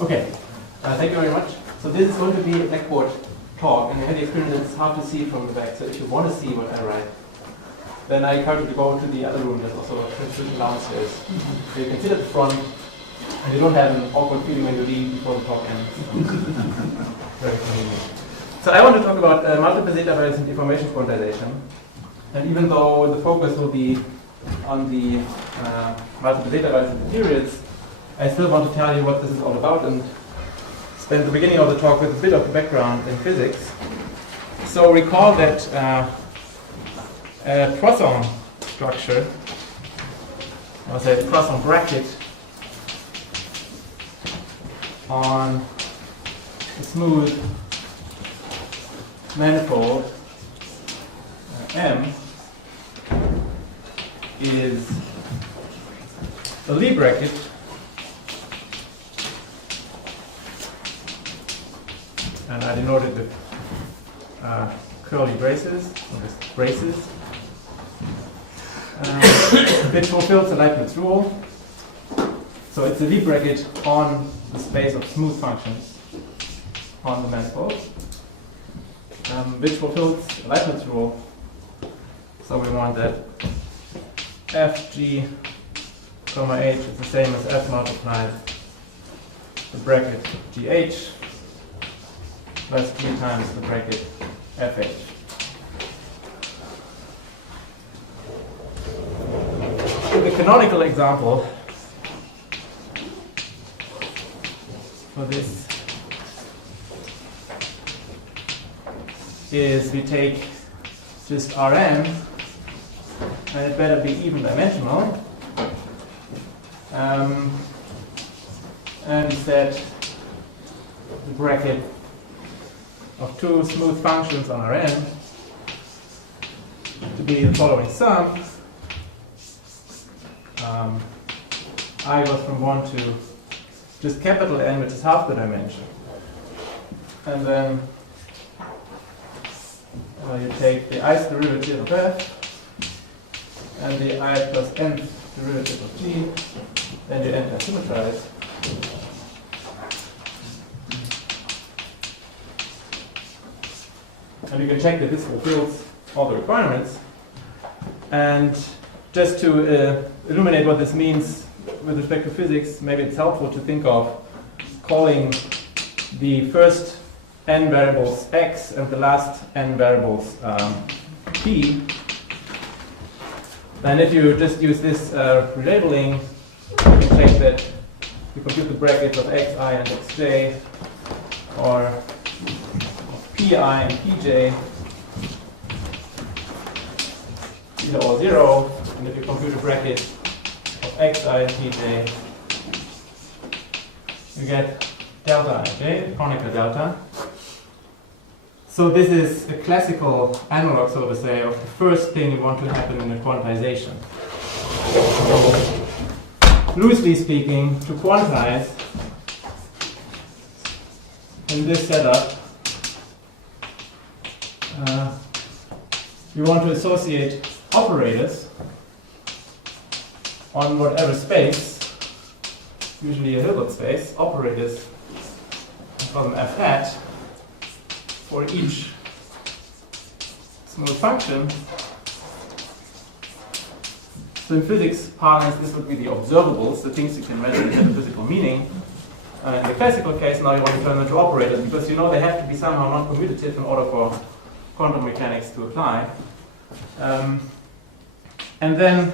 Okay, thank you very much. So this is going to be a blackboard talk, and I had the experience that it's hard to see from the back. So if you want to see what I write, then I encourage you to go to the other room. There's also a transmission downstairs. So you can sit at the front, and you don't have an awkward feeling when you leave before the talk ends. Very convenient. So I want to talk about multiple zeta values and deformation quantization. And even though the focus will be on the multiple zeta values and periods, I still want to tell you what this is all about and spend the beginning of the talk with a bit of background in physics. So recall that a Poisson structure, or say a Poisson bracket on a smooth manifold M is a Lie bracket and I denoted with curly braces, or just braces, which fulfills the Leibniz rule. So it's a Lie bracket on the space of smooth functions on the manifold, which fulfills the Leibniz rule. So we want that fg comma h is the same as f multiplied the bracket gh plus g times the bracket fh. So the canonical example for this is we take just Rn, and it better be even dimensional, and we set the bracket of two smooth functions on Rn to be the following sum. I goes from 1 to just capital N, which is half the dimension. And then you take the ith derivative of f and the I plus nth derivative of g, then you enter symmetrize. And you can check that this fulfills all the requirements. And just to illuminate what this means with respect to physics, maybe it's helpful to think of calling the first n variables x and the last n variables p. And if you just use this relabeling, you can check that you compute the brackets of xi and xj, or of pi and pj, either all 0, and if you compute a bracket of xi and pj, you get delta ij, Kronecker delta. So this is a classical analog, so to say, of the first thing you want to happen in a quantization. So, loosely speaking, to quantize in this setup, you want to associate operators on whatever space, usually a Hilbert space, operators, I call them f hat, for each smooth function. So in physics parlance, this would be the observables, the things you can measure and have a physical meaning. In the classical case, now you want to turn them into operators, because you know they have to be somehow non-commutative in order for quantum mechanics to apply. And then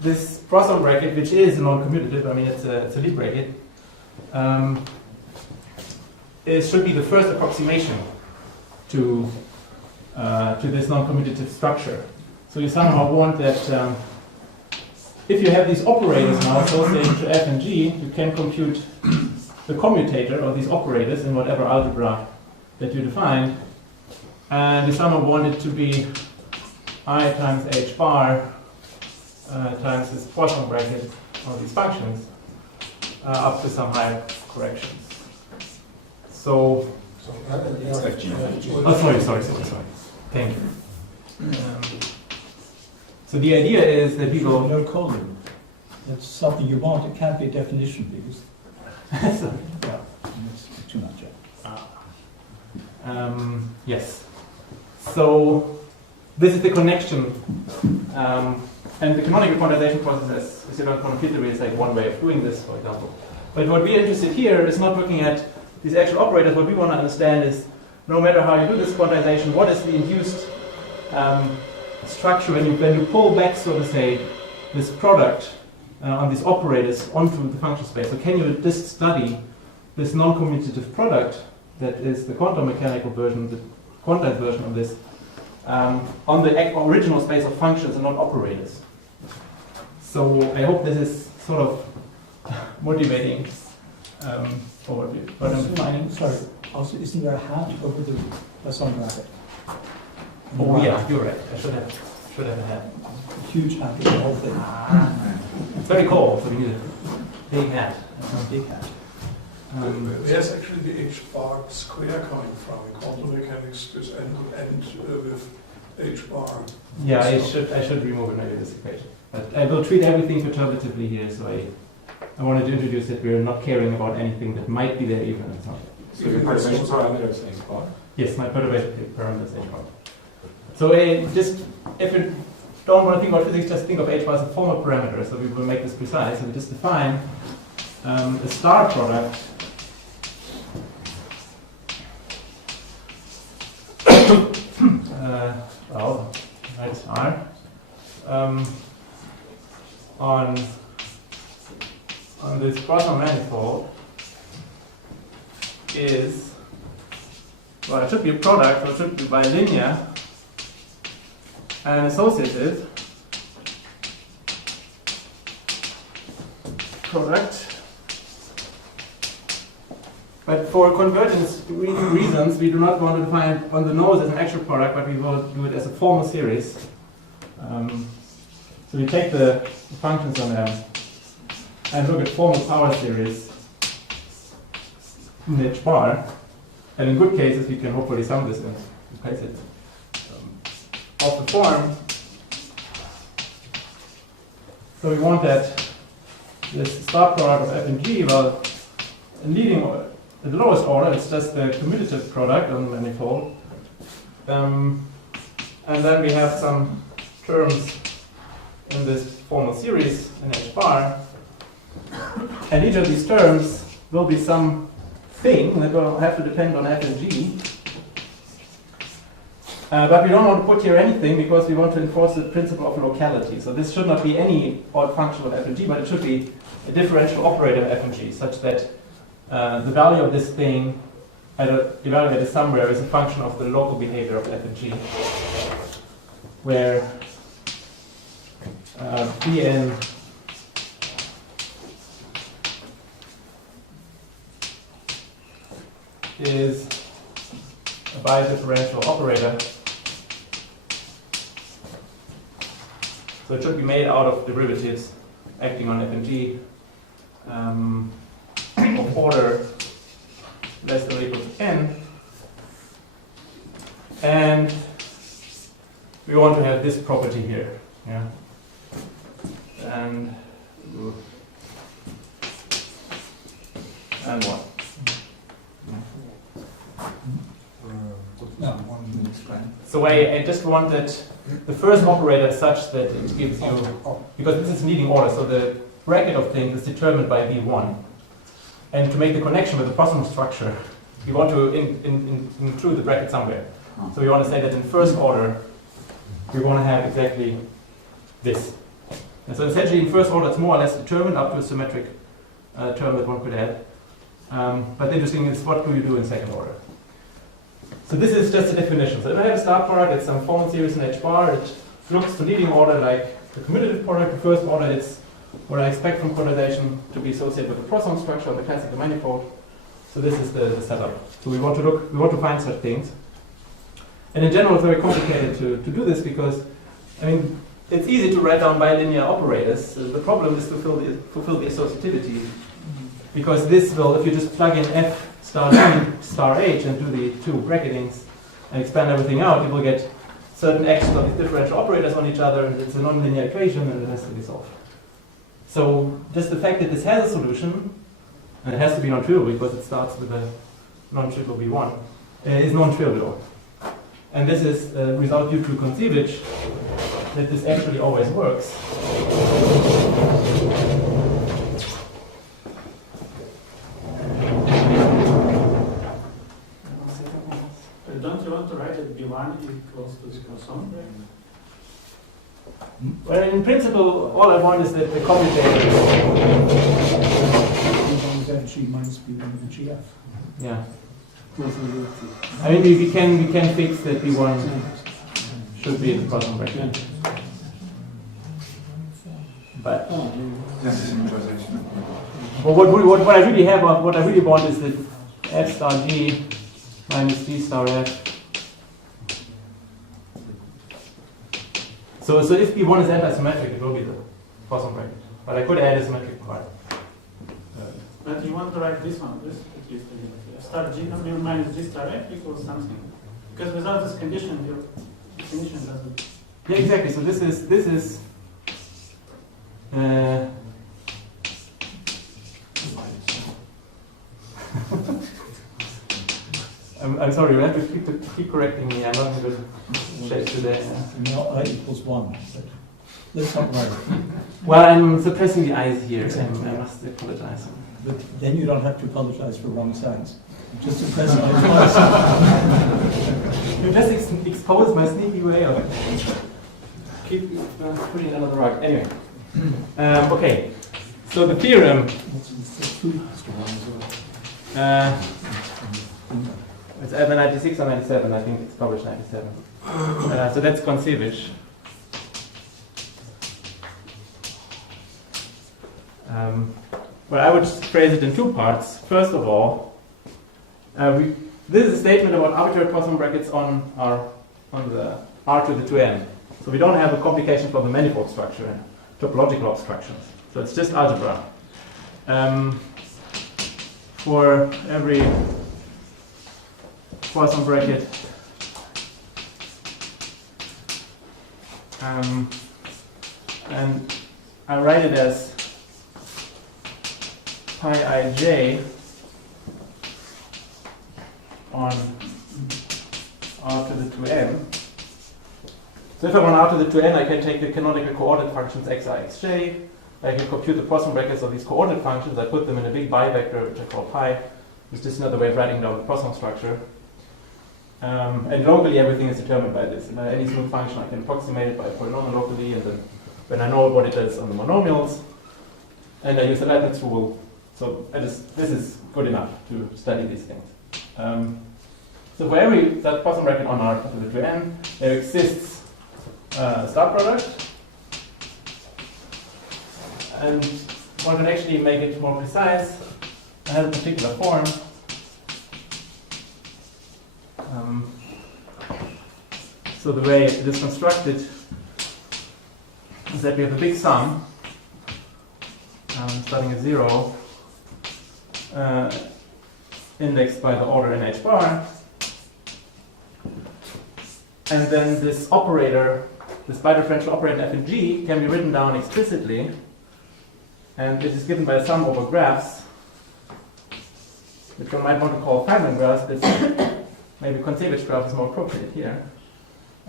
this Poisson bracket, which is non-commutative, I mean it's a Lie bracket, it should be the first approximation to this non-commutative structure. So you somehow want that if you have these operators now associated to f and g, you can compute the commutator of these operators in whatever algebra that you define. And you somehow want it to be I times h bar times this Poisson bracket of these functions up to some higher corrections. So sorry. Thank you. So the idea is that people no column. That's something you want. It can't be a definition, because So, yeah. It's too much. Yes. So this is the connection. And the canonical quantization process, as you learned from theory, is like one way of doing this, for example. But what we're interested here is not looking at these actual operators. What we want to understand is, no matter how you do this quantization, what is the induced structure when you pull back, so to say, this product on these operators onto the function space. So can you just study this non-commutative product that is the quantum mechanical version, the quantized version of this, on the original space of functions and not operators. So I hope this is sort of motivating for what I'm defining. Sorry, also isn't there a hat over the Poisson bracket? Oh yeah, you're right. I should have a hat. A huge hat, the whole thing. It's very cold, so we need a big hat. A big hat. Where's actually the h bar square coming from? In quantum mechanics, this end with h bar. Yeah, I should remove it maybe this equation. But I will treat everything perturbatively here, so I wanted to introduce that we're not caring about anything that might be there even. It's not. So your perturbation parameter is h bar? Yes, my perturbation parameter is h bar. So just, if you don't want to think about physics, just think of h bar as a formal parameter. So we will make this precise. So we just define a star product well, that's R on this Poisson manifold is, well, it should be a product, or it should be bilinear and associative product. But for convergence reasons, we do not want to define on the nose as an actual product, but we will do it as a formal series. So we take the functions on M and look at formal power series in H bar. And in good cases, we can hopefully sum this and replace it of the form. So we want that this star product of F and G, well, in leading order, at the lowest order, it's just the commutative product on the manifold. And then we have some terms in this formal series in H bar. And each of these terms will be some thing that will have to depend on F and G. But we don't want to put here anything because we want to enforce the principle of locality. So this should not be any odd function of F and G, but it should be a differential operator of F and G, such that the value of this thing evaluated somewhere is a function of the local behavior of F and G, where Bn is a bidifferential operator. So it should be made out of derivatives acting on F and G of order less than or equal to n. And we want to have this property here. Yeah. And what? No, one minute explain. So I just wanted the first operator such that it gives you, because this is leading order, so the bracket of things is determined by V1. And to make the connection with the Poisson structure, we want to include the bracket somewhere. So we want to say that in first order, we want to have exactly this. And so essentially in first order, it's more or less determined up to a symmetric term that one could add. But the interesting is, what do you do in second order? So this is just a definition. So if I have a star product, it's some formal series in H bar. It looks to leading order like the commutative product. The first order, it's what I expect from quantization to be associated with the Poisson structure of the classical manifold. So this is the setup. So we want to find such things. And in general, it's very complicated to do this because, I mean, it's easy to write down bilinear operators. The problem is to fulfill the associativity, because this will, if you just plug in F star G star H and do the two bracketings and expand everything out, you will get certain actions of these differential operators on each other, and it's a nonlinear equation and it has to be solved. So just the fact that this has a solution and it has to be non-trivial because it starts with a non-trivial V1, is non-trivial. And this is a result due to Kontsevich that this actually always works. Don't you want to write that B1 equals to the Poisson? Well, in principle, all I want is that the commutator. G minus B1 and GF. Yeah. I mean, we can fix that B1 should be in the Poisson bracket. But well, what I really have, what I really want is that F star G minus G star F. So if B1 is antisymmetric, it will be the Poisson bracket. But I could add a symmetric part. But you want to write this one, this at least F star G minus G star F equals something. Because without this condition, your definition doesn't. Yeah, exactly. So this is I'm sorry, you have to keep correcting me. I'm not in good shape today. Now I equals 1. Let's not write it. Well, I'm suppressing the eyes here, and I must apologize. But then you don't have to apologize for wrong signs. Just suppress it twice. You just exposed my sneaky way of keep putting it under the rug. Anyway, okay. So the theorem. It's either 96 or 97. I think it's published 97. So that's Kontsevich. Well, I would phrase it in two parts. First of all, this is a statement about arbitrary Poisson brackets on the R to the 2n. So we don't have a complication for the manifold structure and topological obstructions. So it's just algebra. For every Poisson bracket, and I write it as pi ij on R to the 2n. So if I want R to the 2n, I can take the canonical coordinate functions xi, xj. I can compute the Poisson brackets of these coordinate functions. I put them in a big bivector, which I call pi. It's just another way of writing down the Poisson structure. And locally, everything is determined by this. And any smooth function, I can approximate it by a polynomial locally, and then when I know what it is on the monomials, and I use the Leibniz rule. So this is good enough to study these things. So for every such Poisson bracket on R to the 2n, there exists a star product. And one can actually make it more precise. It has a particular form. So the way it is constructed is that we have a big sum starting at 0, indexed by the order in h bar, and then this operator, this bidifferential operator f and g, can be written down explicitly, and it is given by a sum over graphs, which one might want to call Feynman graphs, but maybe Kontsevich graph is more appropriate here.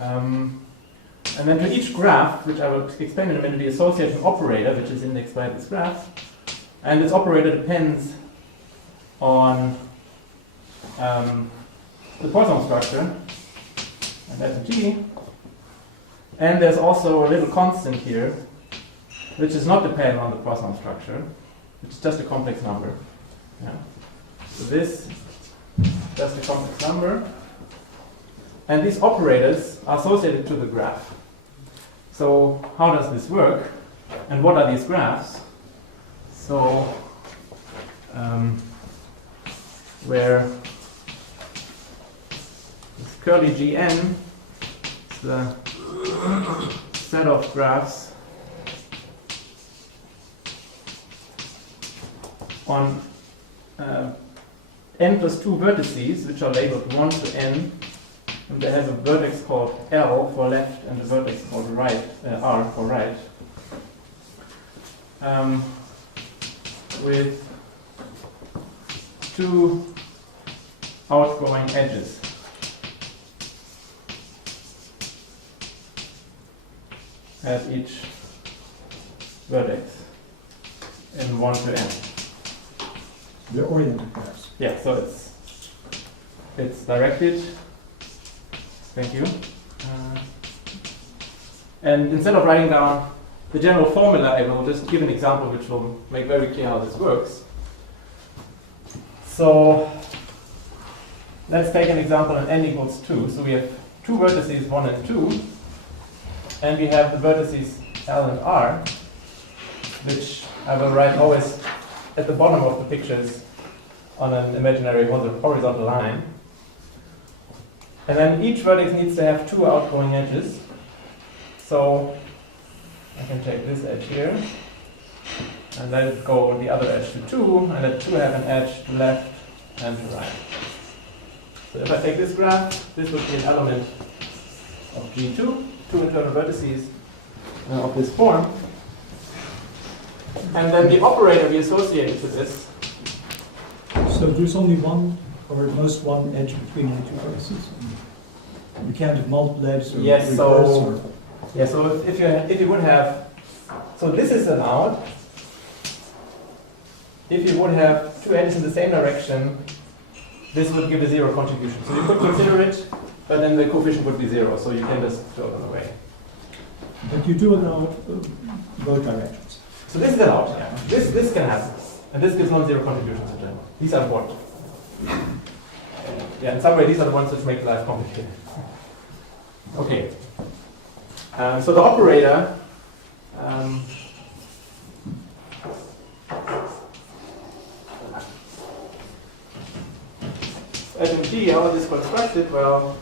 And then to each graph, which I will explain in a minute, we associate an operator, which is indexed by this graph. And this operator depends on the Poisson structure, and that's a G. And there's also a little constant here, which is not dependent on the Poisson structure, which is just a complex number. Yeah. So this is just a complex number. And these operators are associated to the graph. So how does this work? And what are these graphs? So where this curly Gn is the set of graphs on n plus 2 vertices, which are labeled 1 to n, and they have a vertex called L for left and a vertex called right, R for right, with 2 outgoing edges. At each vertex in 1 to n. They're oriented pairs. Yeah, so it's directed. Thank you. And instead of writing down the general formula, I will just give an example which will make very clear how this works. So let's take an example on n equals 2. So we have 2 vertices, 1 and 2. And we have the vertices L and R, which I will write always at the bottom of the pictures on an imaginary horizontal line. And then each vertex needs to have 2 outgoing edges. So I can take this edge here and let it go the other edge to 2, and let 2 have an edge to left and to right. So if I take this graph, this would be an element of G2, 2 internal vertices of this form. And then the operator we associate to this. So there's only one, or at most one edge between the 2 vertices. You can't have multiple edges or Yes, reverse so or yeah, so if you would have, so this is allowed. If you would have 2 edges in the same direction, this would give a 0 contribution. So you could consider it, but then the coefficient would be 0, so you can just throw them away. But you do allow both directions. So this is allowed, yeah. This can happen. And this gives non-zero contributions in general. These are important. Yeah, in some way these are the ones which make life complicated. Okay. So the operator F and G, how is this constructed? Well,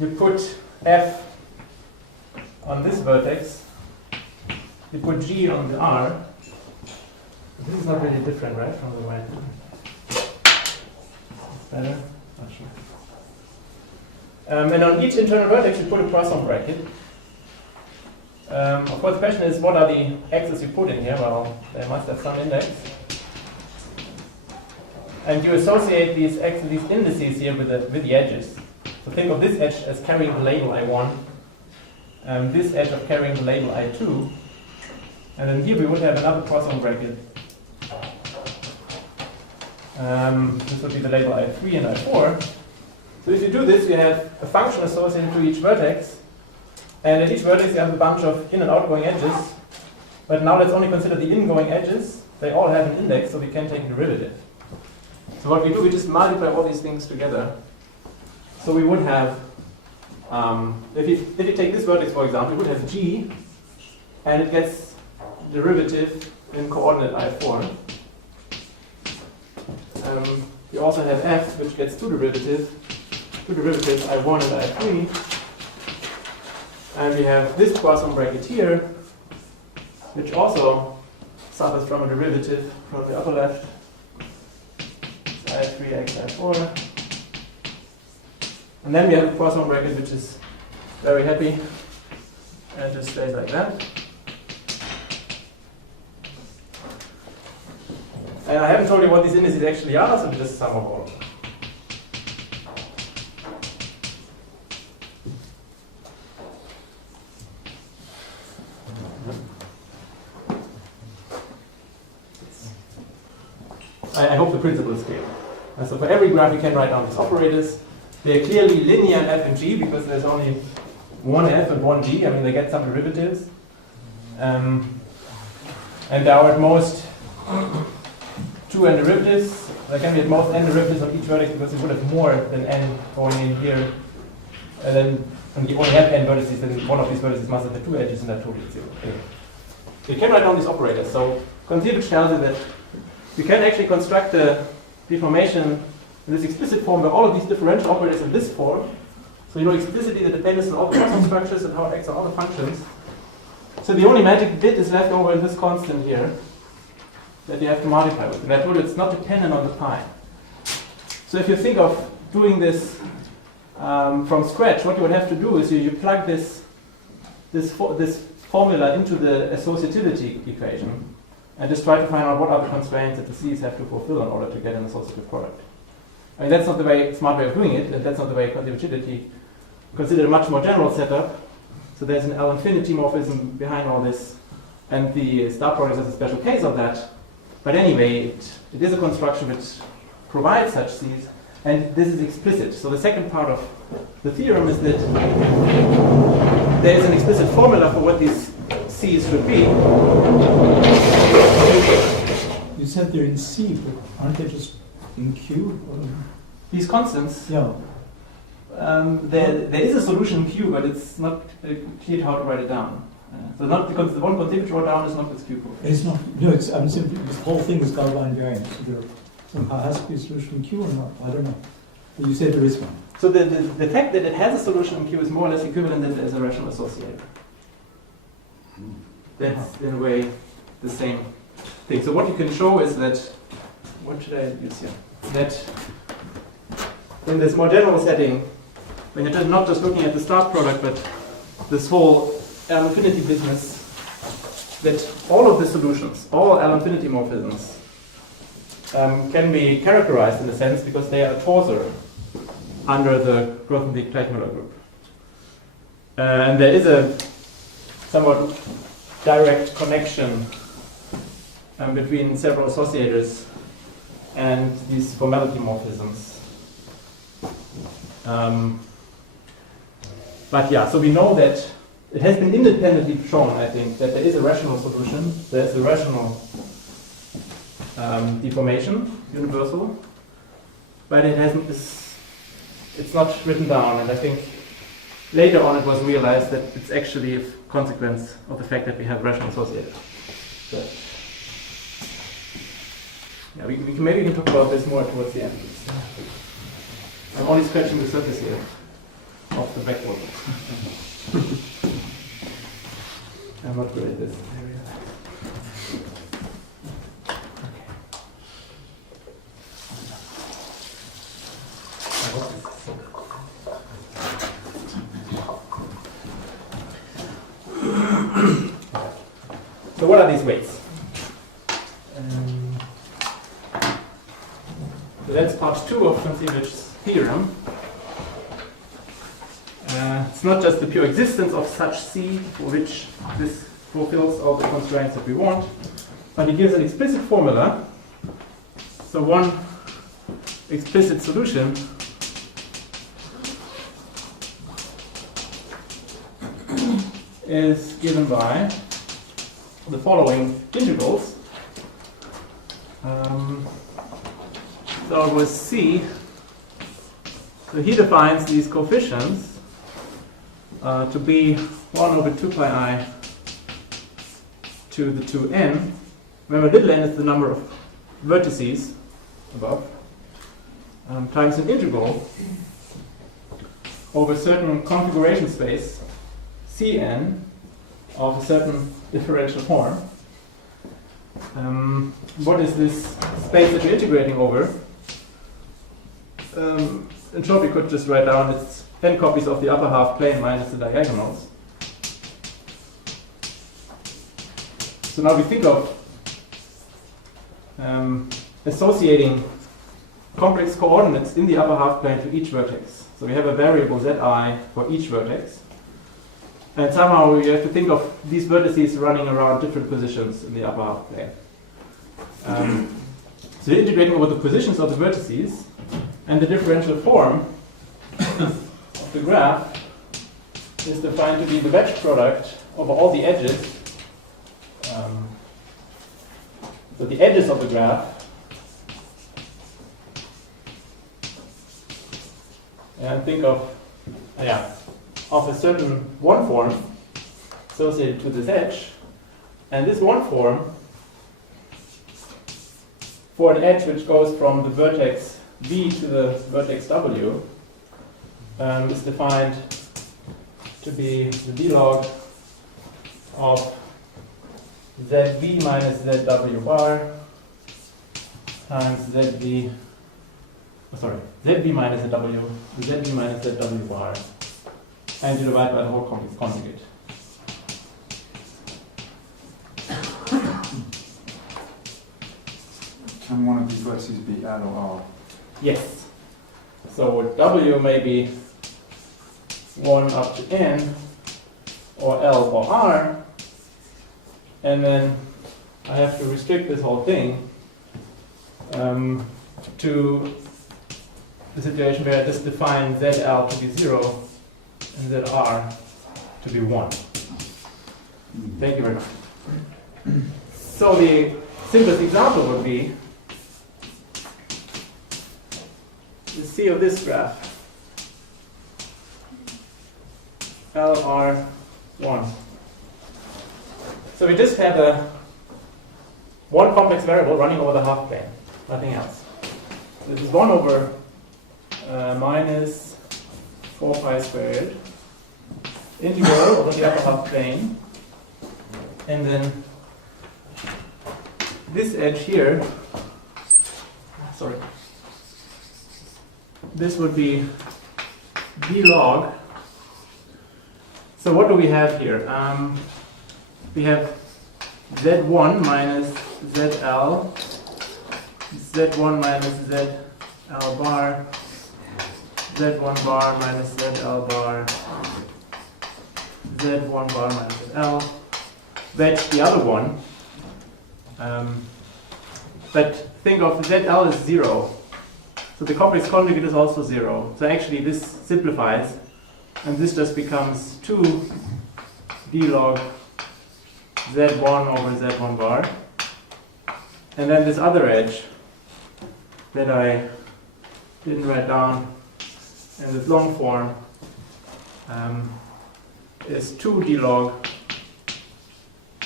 you put F on this vertex, you put G on the R. This is not really different, right, from the right? It's better? Not sure. And on each internal vertex, you put a Poisson bracket. Of course, the question is, what are the x's you put in here? Well, they must have some index. And you associate these indices here with the edges. So think of this edge as carrying the label I1, this edge of carrying the label I2, and then here we would have another Poisson bracket. This would be the label I3 and I4. So if you do this, you have a function associated to each vertex, and at each vertex you have a bunch of in and outgoing edges. But now let's only consider the ingoing edges. They all have an index, so we can take a derivative. So what we do, we just multiply all these things together. So we would have, if you take this vertex, for example, we would have G, and it gets derivative in coordinate I4. You also have F, which gets two derivatives I1 and I3. And we have this Poisson bracket here, which also suffers from a derivative from the upper left. I3x I4. And then we have a Poisson bracket which is very happy and just stays like that. And I haven't told you what these indices actually are, so just sum of all of them. I hope the principle is clear. And so for every graph, you can write down these operators. They are clearly linear f and g because there's only one f and one g. I mean, they get some derivatives. And there are at most two n derivatives. There can be at most n derivatives on each vertex because you would have more than n going in here. And then when you only have n vertices, then one of these vertices must have the two edges, and that's totally zero. Anyway. So you can write down these operators. So Kontsevich tells you that you can actually construct a deformation in this explicit form where all of these differential operators in this form. So you know explicitly the dependence on all the Poisson structures and how it acts on all the functions. So the only magic bit is left over in this constant here that you have to multiply with. And I told you it's not dependent on the pi. So if you think of doing this from scratch, what you would have to do is you plug this formula into the associativity equation. and just try to find out what are the constraints that the C's have to fulfill in order to get an associative product. I mean, that's not the smart way of doing it, and that's not the way Kontsevich considered a much more general setup. So there's an L infinity morphism behind all this, and the star product is a special case of that. But anyway, it is a construction which provides such C's, and this is explicit. So the second part of the theorem is that there is an explicit formula for what these C's should be. You said they're in C, but aren't they just in Q? These constants, Yeah. there is a solution in Q, but it's not clear how to write it down. So not because the one Kontsevich wrote down is not this Q coefficient. It's not. No, it's. I'm simply. This whole thing is Gauss-line variant. So there somehow has to be a solution in Q or not. I don't know. But you said there is one. So the fact that it has a solution in Q is more or less equivalent that it is a rational associator. That's in a way the same thing. So what you can show is that, what should I use here? That in this more general setting, when you're not just looking at the star product, but this whole L infinity business, that all of the solutions, all L infinity morphisms, can be characterized in a sense because they are a torsor under the Grothendieck-Teichmüller group. And there is a somewhat direct connection between several associators and these formality morphisms. But yeah, so we know that it has been independently shown, I think, that there is a rational solution, there is a rational deformation, universal, but it's not written down, and I think later on it was realized that it's actually a consequence of the fact that we have rational associators. But yeah, maybe we can talk about this more towards the end. I'm only scratching the surface here of the backboard. I'm not good at this area. So what are these weights? So that's part 2 of Kontsevich's theorem. It's not just the pure existence of such C for which this fulfills all the constraints that we want, but he gives an explicit formula. So one explicit solution is given by the following integrals. So it was C. So he defines these coefficients to be 1 over 2 pi I to the 2n. Remember, little n is the number of vertices above, times an integral over a certain configuration space, Cn, of a certain differential form. What is this space that we're integrating over? In short, we could just write down it's n copies of the upper half plane minus the diagonals. So now we think of associating complex coordinates in the upper half plane to each vertex. So we have a variable zi for each vertex. And somehow you have to think of these vertices running around different positions in the upper half plane. So you're integrating over the positions of the vertices, and the differential form of the graph is defined to be the wedge product over all the edges. So the edges of the graph, and think of a certain one form associated to this edge, and this one form for an edge which goes from the vertex V to the vertex W is defined to be the d log of ZV minus ZW bar times ZV minus ZW bar, and you divide by the whole complex conjugate. And one of these vertices be L or R? Yes. So W may be 1 up to n, or L or R, and then I have to restrict this whole thing to the situation where I just define ZL to be 0 and ZR to be 1. Thank you very much. So the simplest example would be the C of this graph, LR1. So we just have one complex variable running over the half plane, nothing else. This is 1 over minus 4 pi squared integral over the upper half plane, and then this edge here, sorry, this would be d log. So what do we have here? We have Z1 minus ZL, Z1 minus ZL bar, Z1 bar minus ZL bar, Z1 bar minus ZL. That's the other one. But think of ZL as 0. So the complex conjugate is also 0. So actually this simplifies, and this just becomes 2 d log Z1 over Z1 bar. And then this other edge that I didn't write down in this long form is 2 d log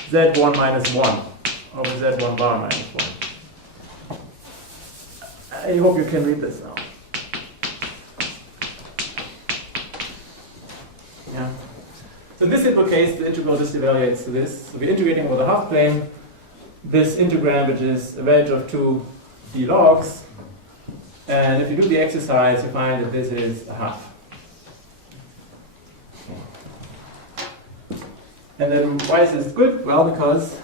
Z1 minus 1 over Z1 bar minus 1. I hope you can read this now. Yeah. So in this simple case, the integral just evaluates to this. So we're integrating over the half plane. This integrand, which is a wedge of 2 d logs. And if you do the exercise, you find that this is a half. And then why is this good? Well, because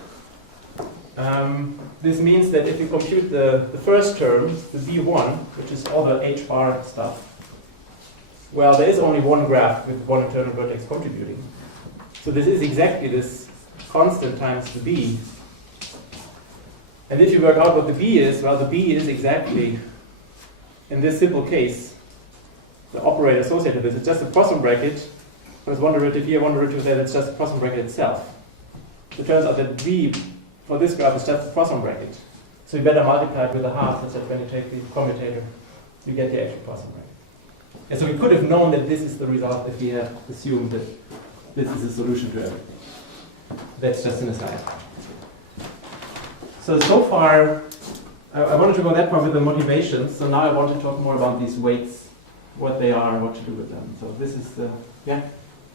this means that if you compute the first term, the B1, which is all the H bar stuff, well, there is only one graph with one internal vertex contributing. So this is exactly this constant times the B. And if you work out what the B is, well, the B is exactly, in this simple case, the operator associated with it. It's just a Poisson bracket. There's one derivative here, one derivative there, it's just a Poisson bracket itself. So it turns out that B for this graph is just a Poisson bracket. So you better multiply it with a half, such that when you take the commutator, you get the actual Poisson bracket. And so we could have known that this is the result if we had assumed that this is a solution to everything. That's just an aside. So far, I wanted to go that far with the motivations. So now I want to talk more about these weights, what they are and what to do with them. So this is the, yeah?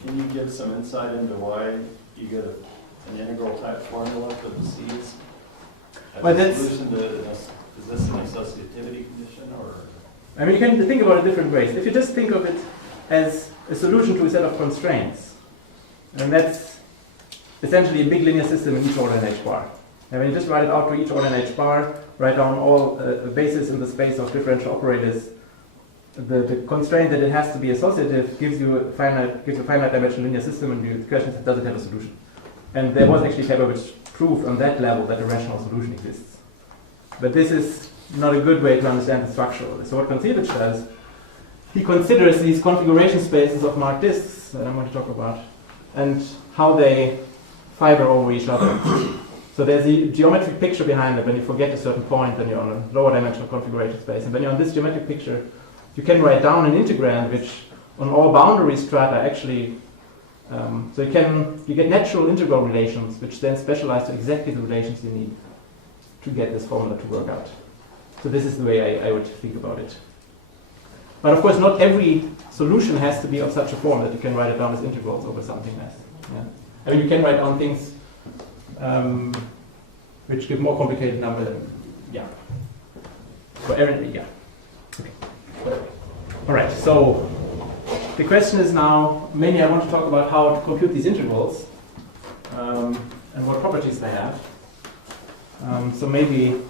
Can you give some insight into why you get an integral type formula for the C's? Well, that's, is this an associativity condition, or? I mean, you can think about it different ways. If you just think of it as a solution to a set of constraints, and that's essentially a big linear system in each order in H bar. And when you just write it out to each order in H bar, write down all bases in the space of differential operators, the constraint that it has to be associative gives you a finite dimensional linear system, and the question is, does it have a solution? And there was actually a paper which proved on that level that a rational solution exists. But this is not a good way to understand the structure of this. So what Kontsevich does, he considers these configuration spaces of marked disks that I'm going to talk about, and how they fiber over each other. So there's a geometric picture behind it. When you forget a certain point, then you're on a lower dimensional configuration space. And when you're on this geometric picture, you can write down an integrand which on all boundary strata actually, so you get natural integral relations which then specialize to exactly the relations you need to get this formula to work out. So this is the way I would think about it. But of course not every solution has to be of such a form that you can write it down as integrals over something else. Yeah? I mean, you can write down things which give more complicated number than, yeah. For Aaron, yeah. Okay. All right, so the question is now, mainly I want to talk about how to compute these integrals and what properties they have. So maybe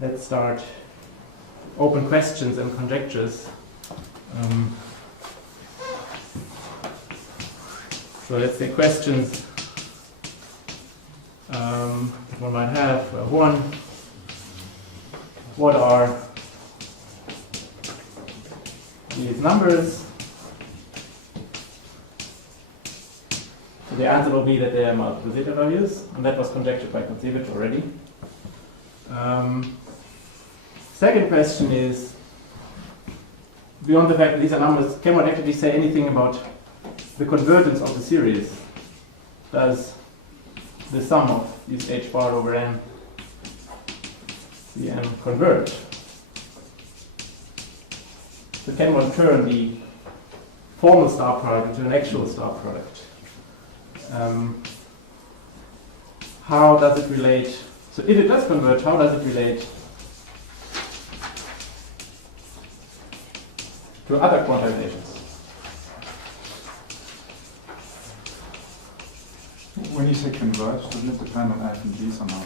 let's start open questions and conjectures. So let's say questions that one might have. One, what are these numbers? So the answer will be that they are multiple zeta values, and that was conjectured by Kontsevich already. Second question is, beyond the fact that these are numbers, can one actually say anything about the convergence of the series? Does the sum of these h bar over n Cn converge? So can one turn the formal star product into an actual star product? How does it relate? So if it does converge, how does it relate to other quantizations? When you say converge, doesn't it depend on f and g somehow?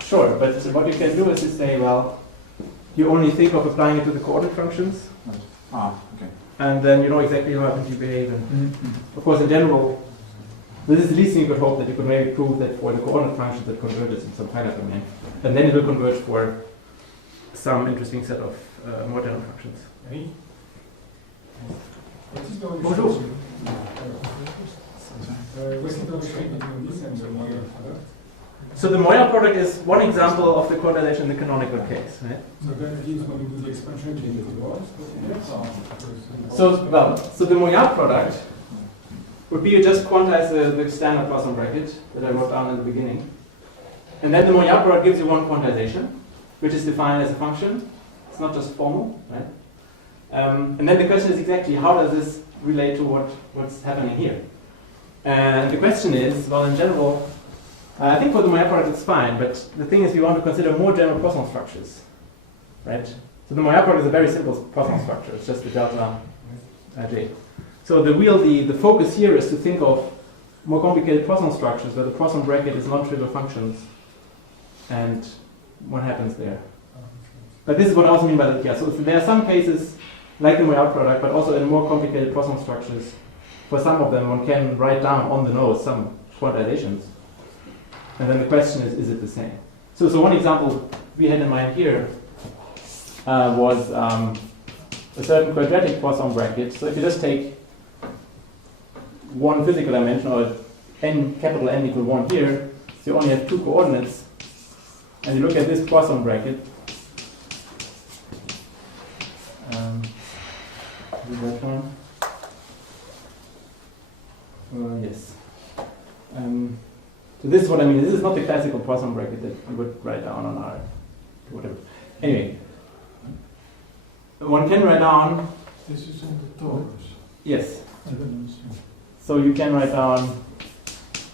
Sure, but what you can do is to say, well, you only think of applying it to the coordinate functions, Right. Okay. and then you know exactly how FNG behave. And of course, in general, this is the least thing you could hope, that you could maybe prove that for the coordinate functions it converges in some finite domain. And then it will converge for some interesting set of more general functions. Bonjour. So the Moyer product is one example of the quantization in the canonical case, right? So the Moyer product would be you just quantize the standard Poisson bracket that I wrote down in the beginning. And then the Moyer product gives you one quantization, which is defined as a function. It's not just formal, right? And then the question is exactly how does this relate to what's happening here? And the question is, well, in general, I think for the Moyer product it's fine, but the thing is we want to consider more general Poisson structures, right? So the Moyer product is a very simple Poisson structure. It's just the delta J. So the focus here is to think of more complicated Poisson structures where the Poisson bracket is non-trivial functions and what happens there. But this is what I also mean by that. Yeah, so there are some cases like the Moyer product, but also in more complicated Poisson structures. For some of them, one can write down on the nose some quantizations. And then the question is it the same? So one example we had in mind here was a certain quadratic Poisson bracket. So if you just take one physical dimension, or n, capital N equal 1 here, so you only have two coordinates, and you look at this Poisson bracket. Is that one? Yes. So this is what I mean. This is not the classical Poisson bracket that you would write down on R, whatever. Anyway, one can write down. This is in the torus. Yes. So you can write down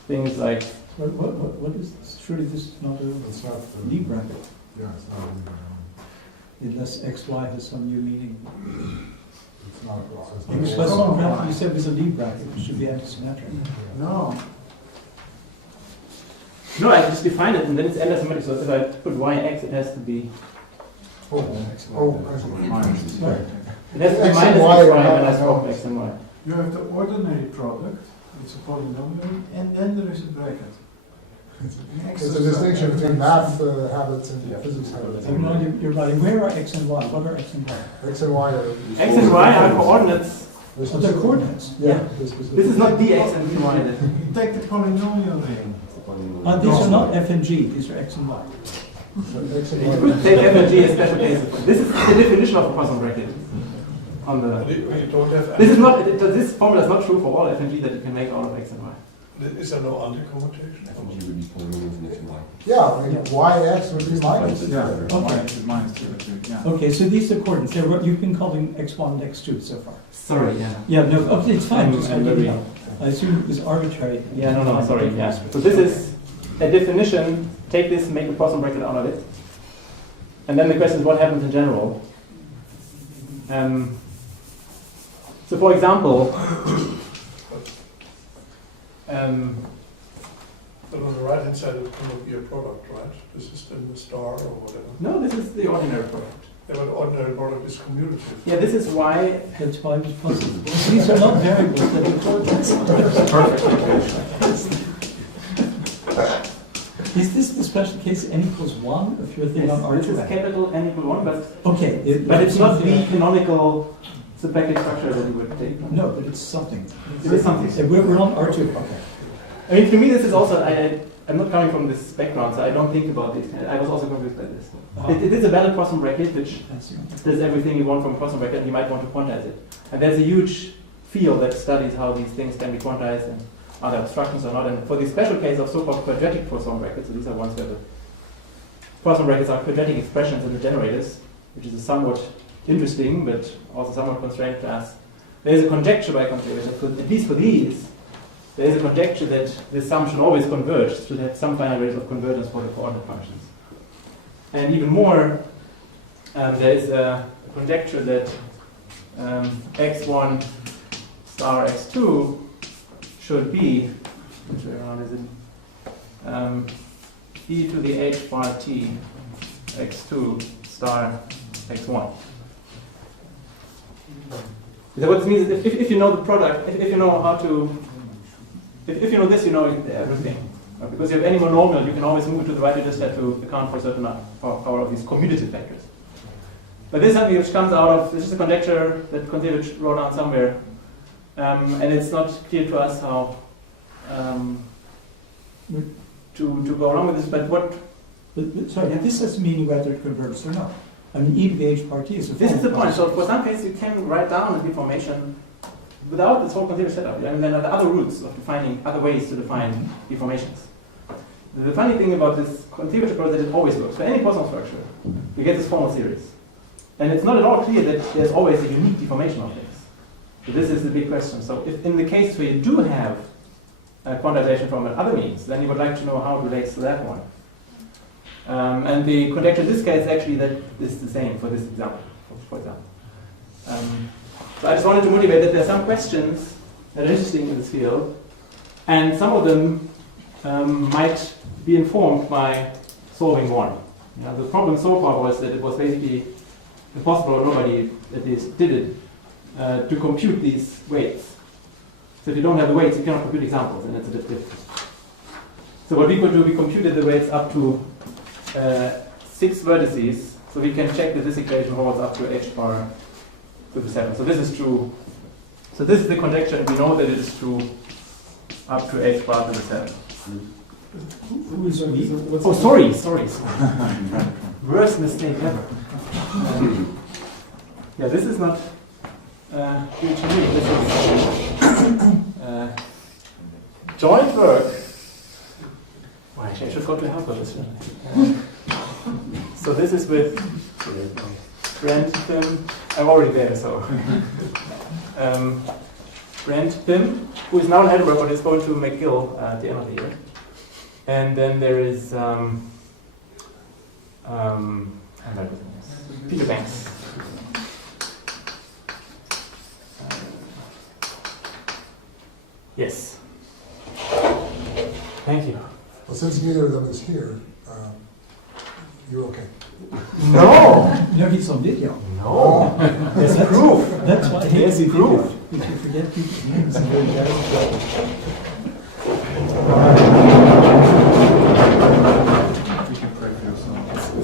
things like. What is this? Surely this is not a Lie bracket. Yeah, it's not in there. Unless xy has some new meaning. It's not. Because Poisson bracket, you said was a Lie bracket, it should be antisymmetric. No. No, I just define it and then it's antisymmetric. So if I put yx, it has to be. Minus. Right. It has to be X and minus Y x, are y, not when I swap unknowns. x and y. You have the ordinary product, it's a polynomial, and then there is a bracket. There's a distinction between math habits and physics habits. You're right. Where are x and y? What are x and y? X and Y are. X and y are coordinates. Oh, they're coordinates. Yeah. This is not dx and dy. Then. Take the polynomial ring. These are not f and g, these are x and y. X and You Y. could take f and g as special cases. This is the definition of a Poisson bracket. On the. You don't have. This is not. This formula is not true for all f and g that you can make out of x and y. Is there no anti-commutation? Yeah, I mean, YX would be minus. Yeah. Okay. Minus 2 or 2. Yeah. Okay, so these are coordinates. They're what you've been calling x1 and x2 so far. Sorry. Yeah. Yeah, no, okay, it's fine. I'm I didn't very- know. I assume it was arbitrary. Yeah. No. Sorry. Yeah. So this is a definition. Take this, make a Poisson bracket out of it, and then the question is what happens in general. So for example. But on the right-hand side, it cannot be a product, right? This is then the star or whatever. No, this is the ordinary product. Yeah, but ordinary product is commutative. Yeah, this is why. That's why it's possible. These are not variables that we call Perfect. Is this the special case n equals 1 if you're thinking Yes, on this is R2? capital N equal 1, but Okay. but it's not the canonical symplectic structure that you would take. No, but it's something. It is something. We're on R2. Okay. I mean, for me, this is also, I'm not coming from this background, so I don't think about this. I was also confused by this. It is a valid Poisson bracket, which does everything you want from a Poisson bracket, and you might want to quantize it. And there's a huge field that studies how these things can be quantized and are there abstractions or not. And for the special case of so-called quadratic Poisson brackets, so these are ones where the Poisson brackets are quadratic expressions in the generators, which is a somewhat interesting but also somewhat constrained class. There's a conjecture by Kontsevich, at least for these, there is a conjecture that this sum should always converge, should have some finite rate of convergence for the coordinate functions. And even more, there is a conjecture that x1 star x2 should be, which way around is it? E to the h bar t x2 star x1. So what this means is if you know the product, if you know how to, if you know this, you know everything. Because you have any monomial, you can always move it to the right, you just have to account for a certain power of these commutative factors. But this is something which comes out of, this is a conjecture that Kontsevich wrote down somewhere. And it's not clear to us how to go along with this, but what... Sorry, and this doesn't mean whether it converges or not. I mean, e to the h bar t is a This is the point. So for some cases, you can write down a deformation without this whole Kontsevich setup. And then there are other routes of defining, other ways to define deformations. The funny thing about this Kontsevich approach is that it always works. For any Poisson structure, you get this formal series. And it's not at all clear that there's always a unique deformation of this. So this is the big question. So if in the case where you do have a quantization from other means, then you would like to know how it relates to that one. And the conjecture in this case actually that is the same for this example, for example. So I just wanted to motivate that there are some questions that are interesting in this field, and some of them might be informed by solving one. The problem so far was that it was basically impossible, or nobody at least did it, to compute these weights. So if you don't have the weights, you cannot compute examples, and that's a bit different. So what we could do, we computed the weights up to 6 vertices, so we can check that this equation holds up to h bar to the 7. So this is true. So this is the conjecture, and we know that it is true up to h bar to the 7. Who is we? Oh, sorry. Worst mistake ever. Yeah, this is not huge to me. This is joint work. Well, actually, I should go to Hausdorff this one. So this is with Brent, I'm already there, so. Brent, who is now in Edinburgh, but is going to McGill at the end of the year. And then there is Peter Banks. Yes. Thank you. Well, since neither of them is here, you're okay. No! No, he's on video. No! There's proof. That's why he There's proof. If you forget people's names.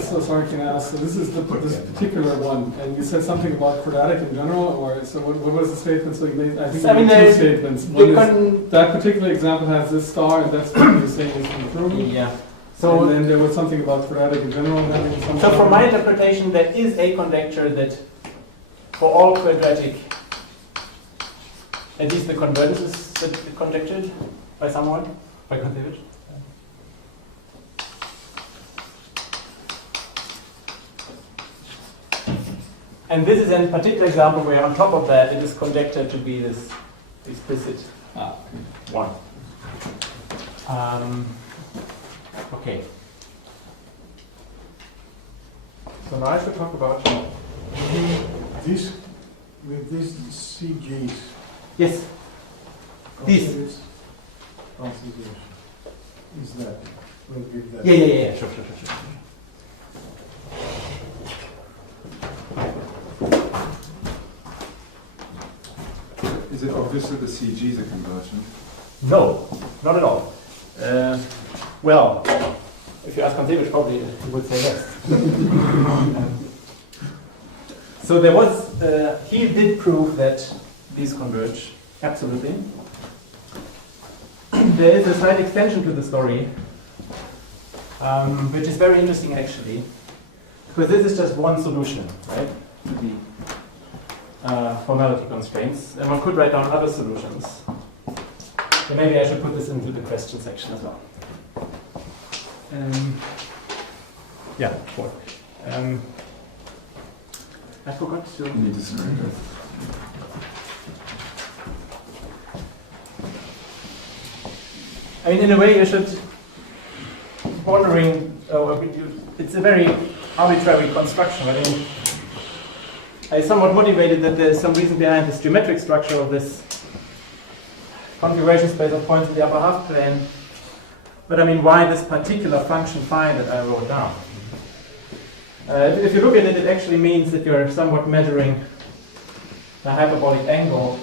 So sorry, can I ask? So this is this particular one, and you said something about quadratic in general, or so what was the statement? So you made, I think, you made two statements. One is that particular example has this star, and that's what you're saying is true. Yeah. So and then there was something about quadratic in general. And then so from my interpretation, there is a conjecture that for all quadratic, at least the convergence is conjectured by someone, by Kontsevich. And this is a particular example where on top of that it is conjectured to be this explicit one. Okay. So now I should talk about These, with these CGs. yes. These. is that? We'll give that. Yeah, sure. Is it obvious that the CG is a convergent? No, not at all. Well, if you ask Kontsevich, probably he would say yes. So there was, he did prove that these converge, absolutely. There is a slight extension to the story, which is very interesting actually, because this is just one solution, right, to the formality constraints, and one could write down other solutions. So maybe I should put this into the question section as well. Yeah, sure. I forgot to. You need to screen it. I mean, in a way, you should wondering. It's a very arbitrary construction. I mean, I'm somewhat motivated that there's some reason behind this geometric structure of this configuration space of points in the upper half plane. But I mean, why this particular function phi that I wrote down? If you look at it, it actually means that you're somewhat measuring the hyperbolic angle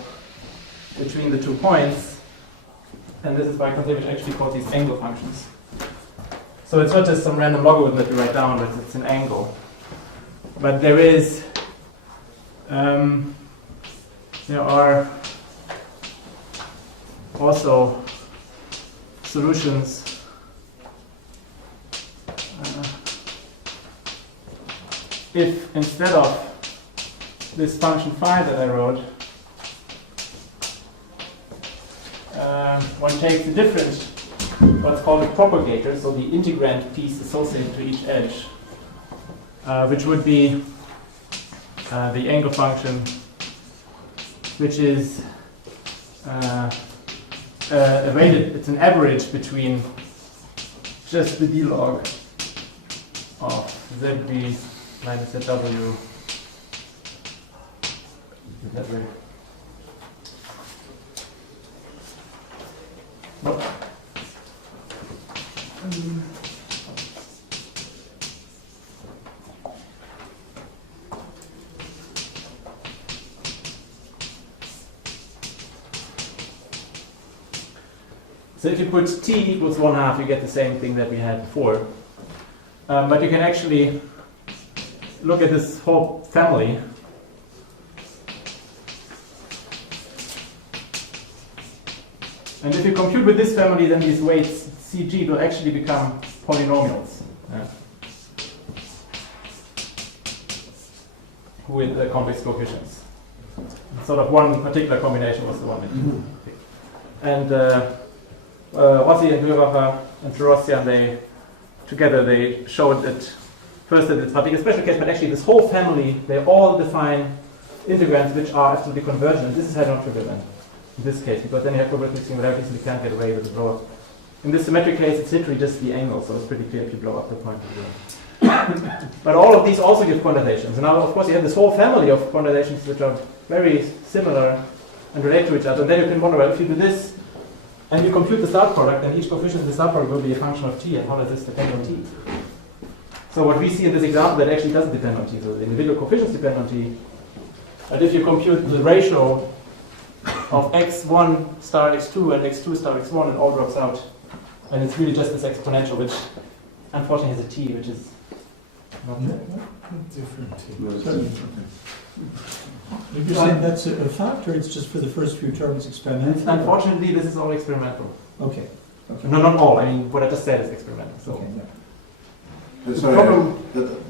between the 2 points. And this is why Kontsevich actually calls these angle functions. So it's not just some random logarithm that you write down, but it's an angle. But there is, there are also solutions if instead of this function phi that I wrote, one takes a different, what's called a propagator, so the integrand piece associated to each edge, which would be the angle function, which is it's an average between just the d log of zb minus zw. That way. Nope. So if you put t equals 1/2, you get the same thing that we had before. But you can actually look at this whole family. And if you compute with this family, then these weights CG will actually become polynomials. Yeah. With convex coefficients. Sort of one particular combination was the one that you picked. And Rossi and Mühlbacher and Rossian, they showed that first that it's particular special case, but actually this whole family, they all define integrands which are absolutely convergent. This is Hadron trivial in this case, because then you have probabilistic singularities and you can't get away with the blow up. In this symmetric case, it's literally just the angle, so it's pretty clear if you blow up the point as well. But all of these also give quantizations. And now, of course, you have this whole family of quantizations which are very similar and relate to each other. And then you can wonder, well, if you do this and you compute the start product, then each coefficient in the start product will be a function of t, and how does this depend on t? So what we see in this example, that actually doesn't depend on t. So the individual coefficients depend on t. But if you compute the ratio of x1 star x2 and x2 star x1, it all drops out. And it's really just this exponential, which unfortunately has a t, which is not Different. If you're saying that's a fact, or it's just for the first few terms experimental? Unfortunately, this is all experimental. Okay. No, not all. I mean, what I just said is experimental. So. Okay, yeah. Sorry,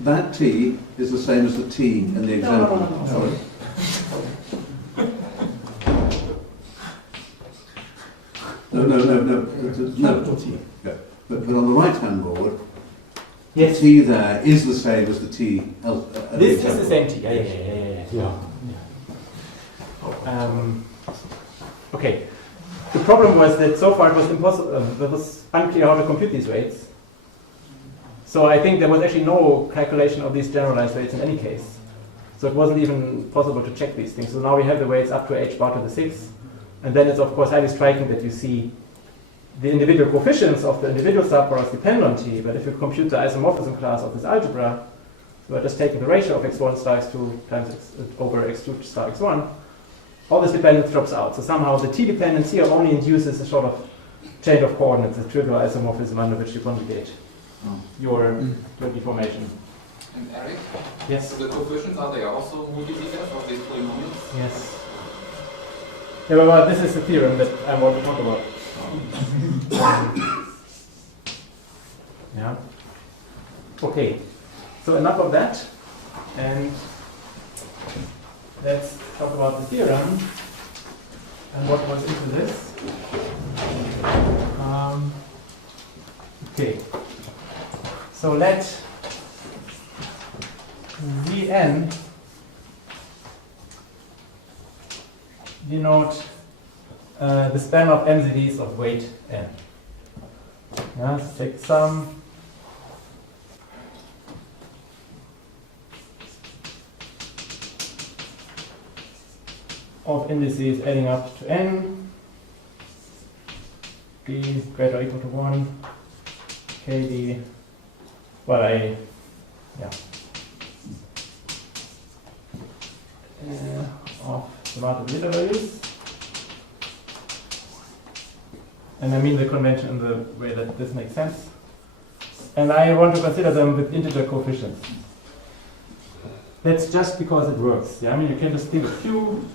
that t is the same as the t in the example. No. Sorry. No. Capital T. Yeah. But on the right-hand board, Yes. the t there is the same as the t. This is the same t. Yeah. Okay. The problem was that so far it was impossible. It was unclear how to compute these weights. So I think there was actually no calculation of these generalized weights in any case. So it wasn't even possible to check these things. So now we have the weights up to h bar to the 6. And then it's of course highly striking that you see the individual coefficients of the individual subprodducts depend on t, but if you compute the isomorphism class of this algebra, you are just taking the ratio of x1 star x2 times over x2 star x1, all this dependence drops out. So somehow the t dependence here only induces a sort of chain of coordinates, a trivial isomorphism under which you conjugate your deformation. And Erik? Yes? So the coefficients, are they also multi-zetas of these polynomials? Yes. Yeah, well, this is the theorem that I want to talk about. Yeah. Okay. So enough of that, and let's talk about the theorem and what was into this. Okay. So let Vn denote the span of MZDs of weight n. Yeah, let's take some of indices adding up to n, d greater or equal to 1, kd, of the multiple zeta values. And I mean the convention in the way that this makes sense. And I want to consider them with integer coefficients. That's just because it works. Yeah, I mean you can just think of q,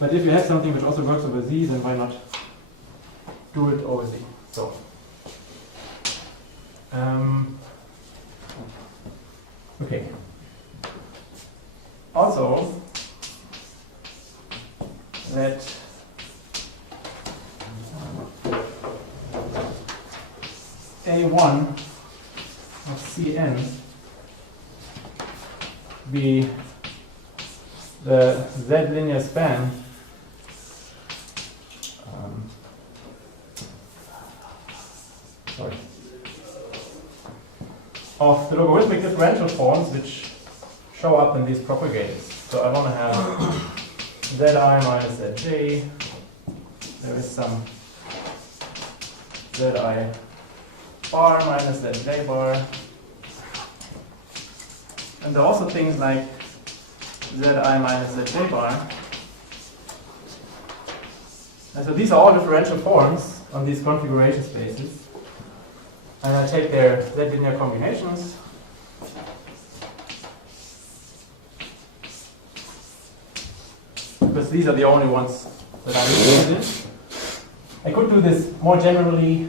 but if you have something which also works over z, then why not do it over z? So, okay. Also, let A1 of Cn be the z linear span of the logarithmic differential forms which show up in these propagators. So I want to have zi minus zj, there is some zi bar minus zj bar, and there are also things like zi minus zj bar. And so these are all differential forms on these configuration spaces. And I take their z linear combinations. Because these are the only ones that I'm interested in. I could do this more generally,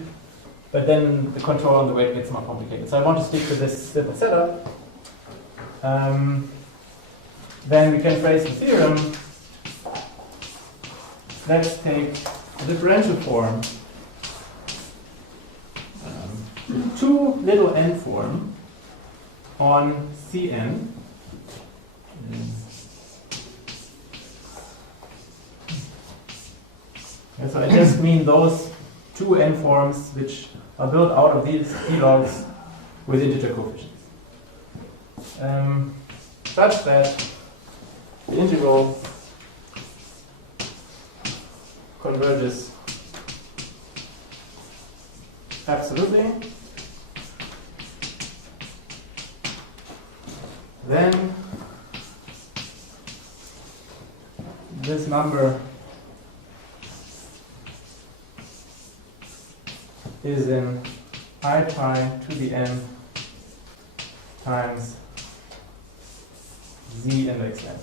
but then the control on the weight gets more complicated. So I want to stick to this simple setup. Then we can phrase the theorem. Let's take a differential form, 2 little n form on Cn. And so I just mean those 2 n forms which are built out of these d-logs with integer coefficients. Such that the integral converges absolutely. Then this number is in I pi to the n times z index n.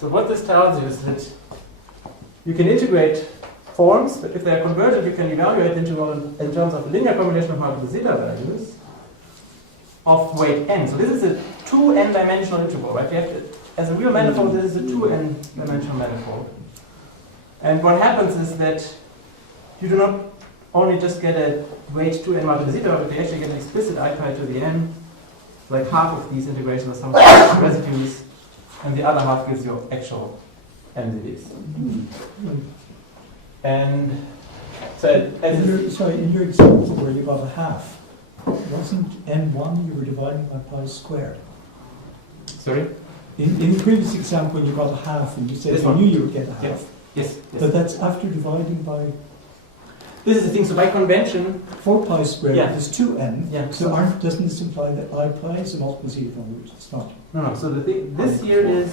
So what this tells you is that you can integrate forms, but if they are convergent, you can evaluate the integral in terms of linear combination of multiple zeta values of weight n. So this is a 2n dimensional integral, right? You have to, as a real manifold, this is a 2n dimensional manifold. And what happens is that you do not only just get a weight 2n multiple zeta, but you actually get an explicit I pi to the n. Like half of these integrations are some residues, and the other half gives you actual MZDs. And so, in your example where you got a half, wasn't n1 you were dividing by pi squared? Sorry? In the previous example when you got a half and you said you knew you would get a half. Yes. But that's after dividing by This is the thing. So by convention, 4 pi squared Yeah. is 2n. Yeah. So doesn't this imply that I pi is a multiple z from which it's not? no. So the thing, this here is.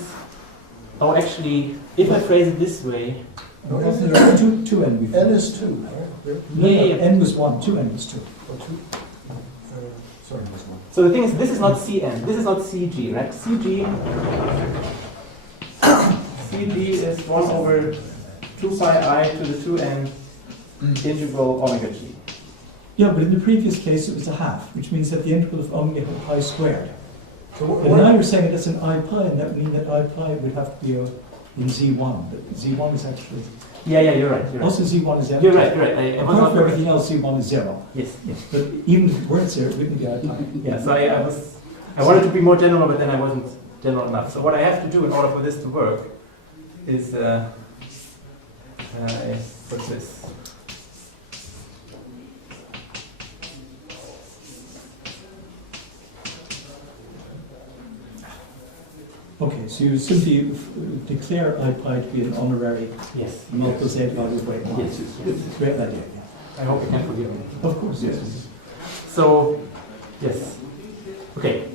Oh, actually, if I phrase it this way, No, isn't There are it? 2n before. N is 2, right? No, Yeah. n was 1, 2n was 2. Or 2? Sorry, this one. so the thing is, this is not Cn. This is not Cg, right? Cg is 1 over 2 pi I to the 2n integral omega g. Yeah, but in the previous case it was a half, which means that the integral of omega had pi squared. So But now you're saying it's an I pi, and that would mean that I pi would have to be in Z1. But Z1 is actually... Yeah, you're right. You're right. Also Z1 is empty. You're right. You're right. I was Apart not from everything else, Z1 is 0. Yes. Yes. But even if it weren't 0, it wouldn't be I pi. Yeah. So I wanted to be more general, but then I wasn't general enough. So what I have to do in order for this to work is what's this? Okay, so you simply declare I pi to be an honorary Yes. multiple z value of weight. Yes. It's a great idea. I hope you can forgive me. Of course, yes. So, yes. Okay.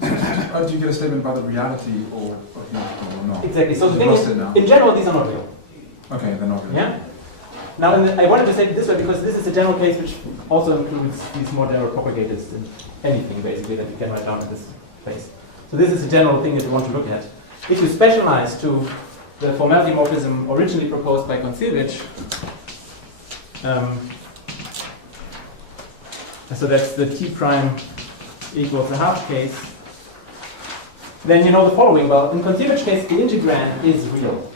Do you get a statement about the reality or not? Exactly. So the You thing lost is, it now. in general, these are not real. Okay, they're not really. Yeah. Now, I wanted to say it this way because this is a general case which also includes these more general propagators and anything basically that you can write down in this place. So this is a general thing that you want to look at. If you specialize to the formality morphism originally proposed by Kontsevich, so that's the t prime equals a half case, then you know the following. Well, in Kontsevich's case, the integrand is real.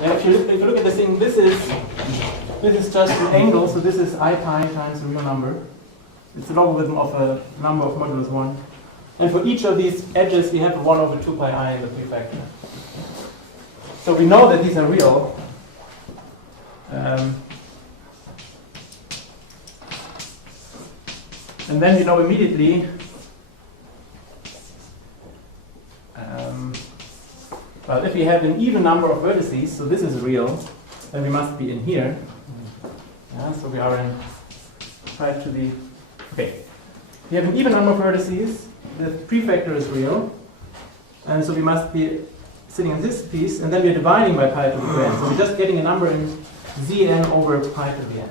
And if you look at this thing, this is just an angle, so this is I pi times a real number. It's the logarithm of a number of modulus 1. And for each of these edges, we have 1 over 2 pi I in the prefactor. So we know that these are real. And then we know immediately well, if we have an even number of vertices, so this is real, then we must be in here. Yeah, so we are in 5 to the... Okay. We have an even number of vertices, the prefactor is real, and so we must be sitting in this piece, and then we're dividing by pi to the n. So we're just getting a number in Zn over pi to the n.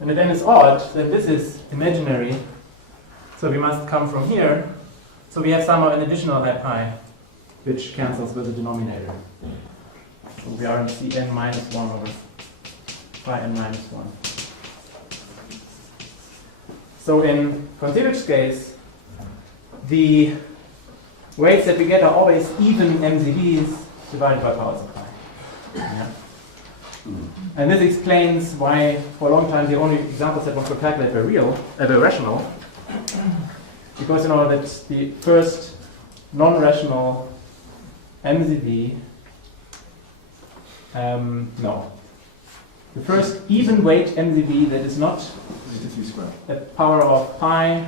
And if n is odd, then this is imaginary. So we must come from here. So we have somehow an additional I pi, which cancels with the denominator. So we are in Cn minus 1 over pi n minus 1. So in Kontsevich's case, the weights that we get are always even MZVs divided by powers of pi. Yeah. And this explains why, for a long time, the only examples that one could calculate were were rational. Because you know that the first non-rational MZV, no. The first even weight MZV that is not Zeta t squared. a power of pi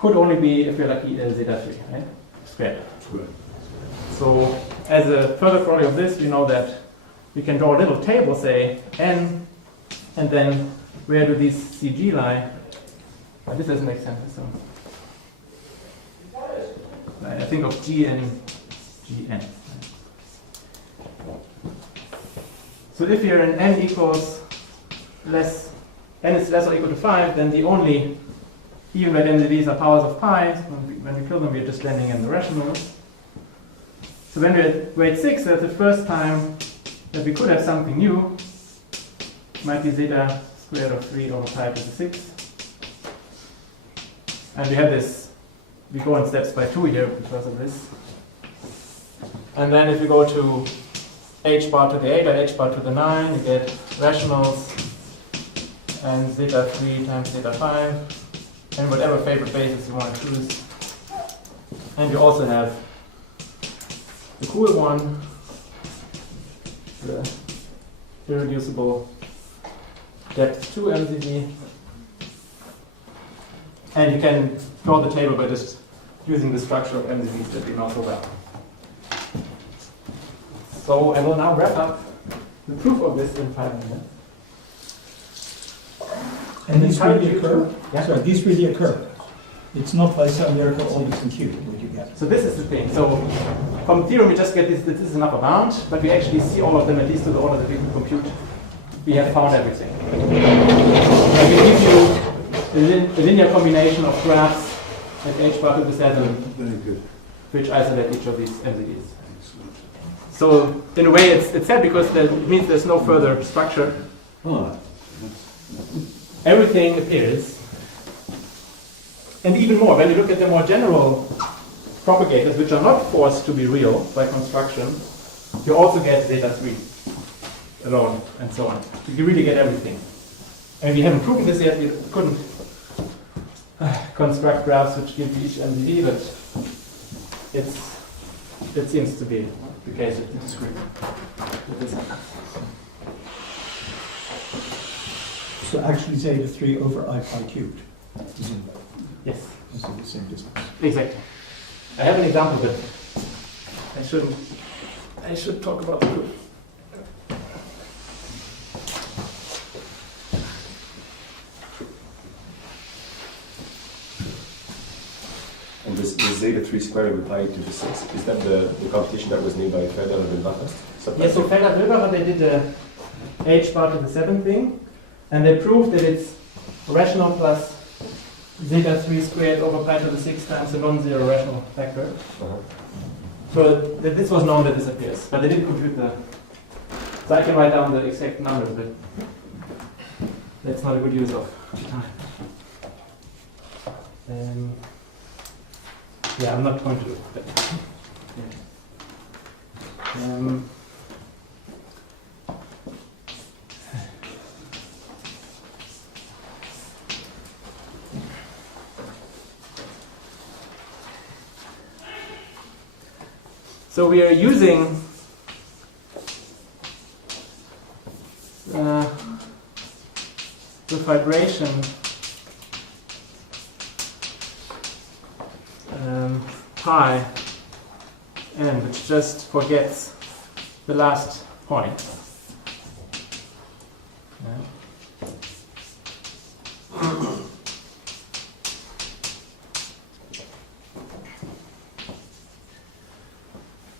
could only be, if you're lucky, zeta 3, right? Squared. So, as a further corollary of this, we know that we can draw a little table, say n, and then where do these CG lie? This doesn't make sense. So I think of G and Gn. So if you're in n equals less, n is less or equal to 5, then the only even weight MZVs are powers of pi. When we kill them, we're just landing in the rationals. So when we're at weight 6, that's the first time that we could have something new. It might be zeta squared of 3 over pi to the 6. And we have this, we go in steps by 2 here because of this. And then if we go to h bar to the 8 or h bar to the 9, you get rationals and zeta 3 times zeta 5, and whatever favorite basis you want to choose. And you also have the cool one, the irreducible depth 2 MZV. And you can draw the table by just using the structure of MZVs that we know so well. So I will now wrap up the proof of this in 5 minutes. And these really occur? Yeah. Sorry, these really occur. It's not by some miracle always compute what you get. So this is the thing. So from theorem we just get this is an upper bound, but we actually see all of them at least to the order that we can compute. We have found everything. I will give you a linear combination of graphs at h bar to the 7, Very good. which isolate each of these MZVs. So in a way it's sad because it means there's no further structure. Oh, Everything appears. And even more, when you look at the more general propagators, which are not forced to be real by construction, you also get zeta 3 alone, and so on. You really get everything. And we haven't proven this yet, we couldn't construct graphs which give each MZV, but it seems to be the case with the discrete. So actually zeta 3 over I pi cubed. Yes. Is the same distance. Exactly. I have an example, but I should talk about the proof. And this zeta 3 squared over pi to the 6, is that the computation that was made by Felder and Wilbacher? Yes, so Felder and Wilbacher, they did the h bar to the 7 thing, and they proved that it's rational plus zeta 3 squared over pi to the 6 times a non-zero rational factor. So this was known that this appears, but they didn't compute the... So I can write down the exact numbers, but that's not a good use of time. Yeah, I'm not going to do that. So we are using the vibration pi n, which just forgets the last point.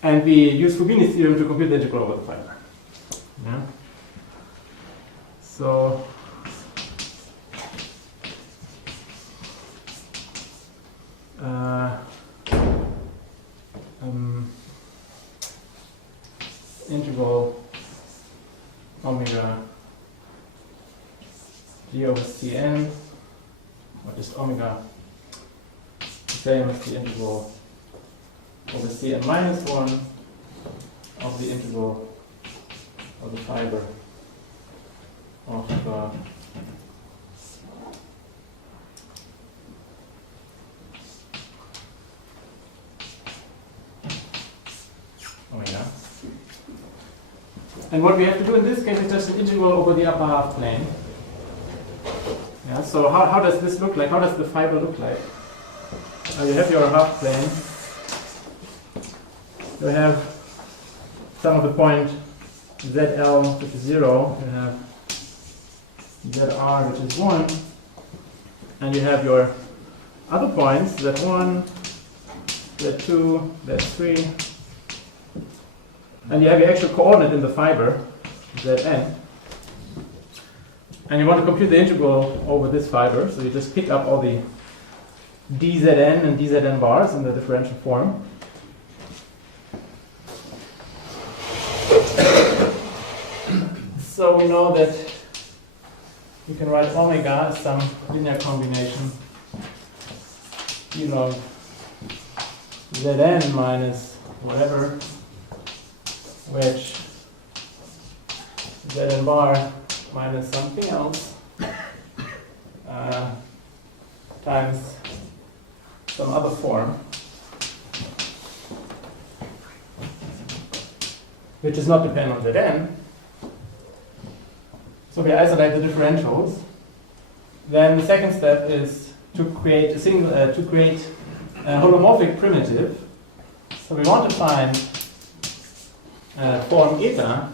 And we use Fubini's theorem to compute the integral over the fiber. Yeah. So integral omega d over Cn, or just omega, the same as the integral over Cn minus 1 of the integral of the fiber of omega. And what we have to do in this case is just an integral over the upper half plane. Yeah, so how does this look like? How does the fiber look like? You have your half plane. You have some of the point ZL, which is 0. You have ZR, which is 1. And you have your other points, Z1, Z2, Z3. And you have your actual coordinate in the fiber, Zn. And you want to compute the integral over this fiber, so you just pick up all the dZn and dZn bars in the differential form. So we know that you can write omega as some linear combination, you know, Zn minus whatever, which Zn bar minus something else times some other form, which is not dependent on Zn. So we isolate the differentials. Then the second step is to create a holomorphic primitive. So we want to find form eta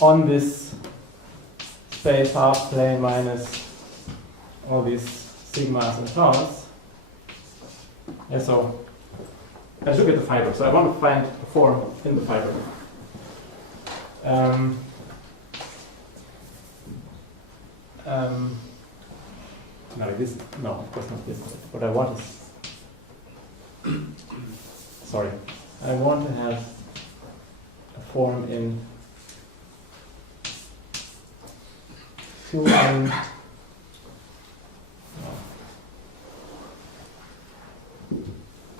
on this space half plane minus all these sigmas and tau. Yeah, so let's look at the fiber. So I want to find a form in the fiber. No, of course not this. What I want is, sorry, I want to have a form in 2n. No.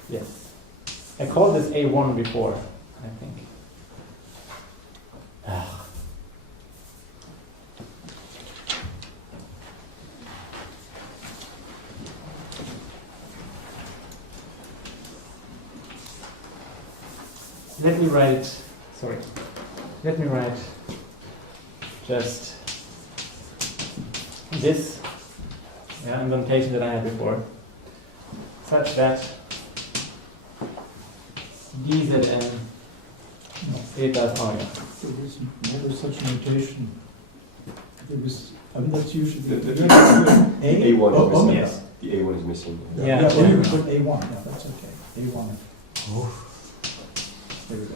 Yes, I called this A1 before, I think. Let me write just this indentation that I had before, such that dzn theta, There is never such notation. There is, that's usually The A. A1 is missing. yes. The A1 is missing. Yeah. Or you put A1. Yeah, that's okay. A1. There we go.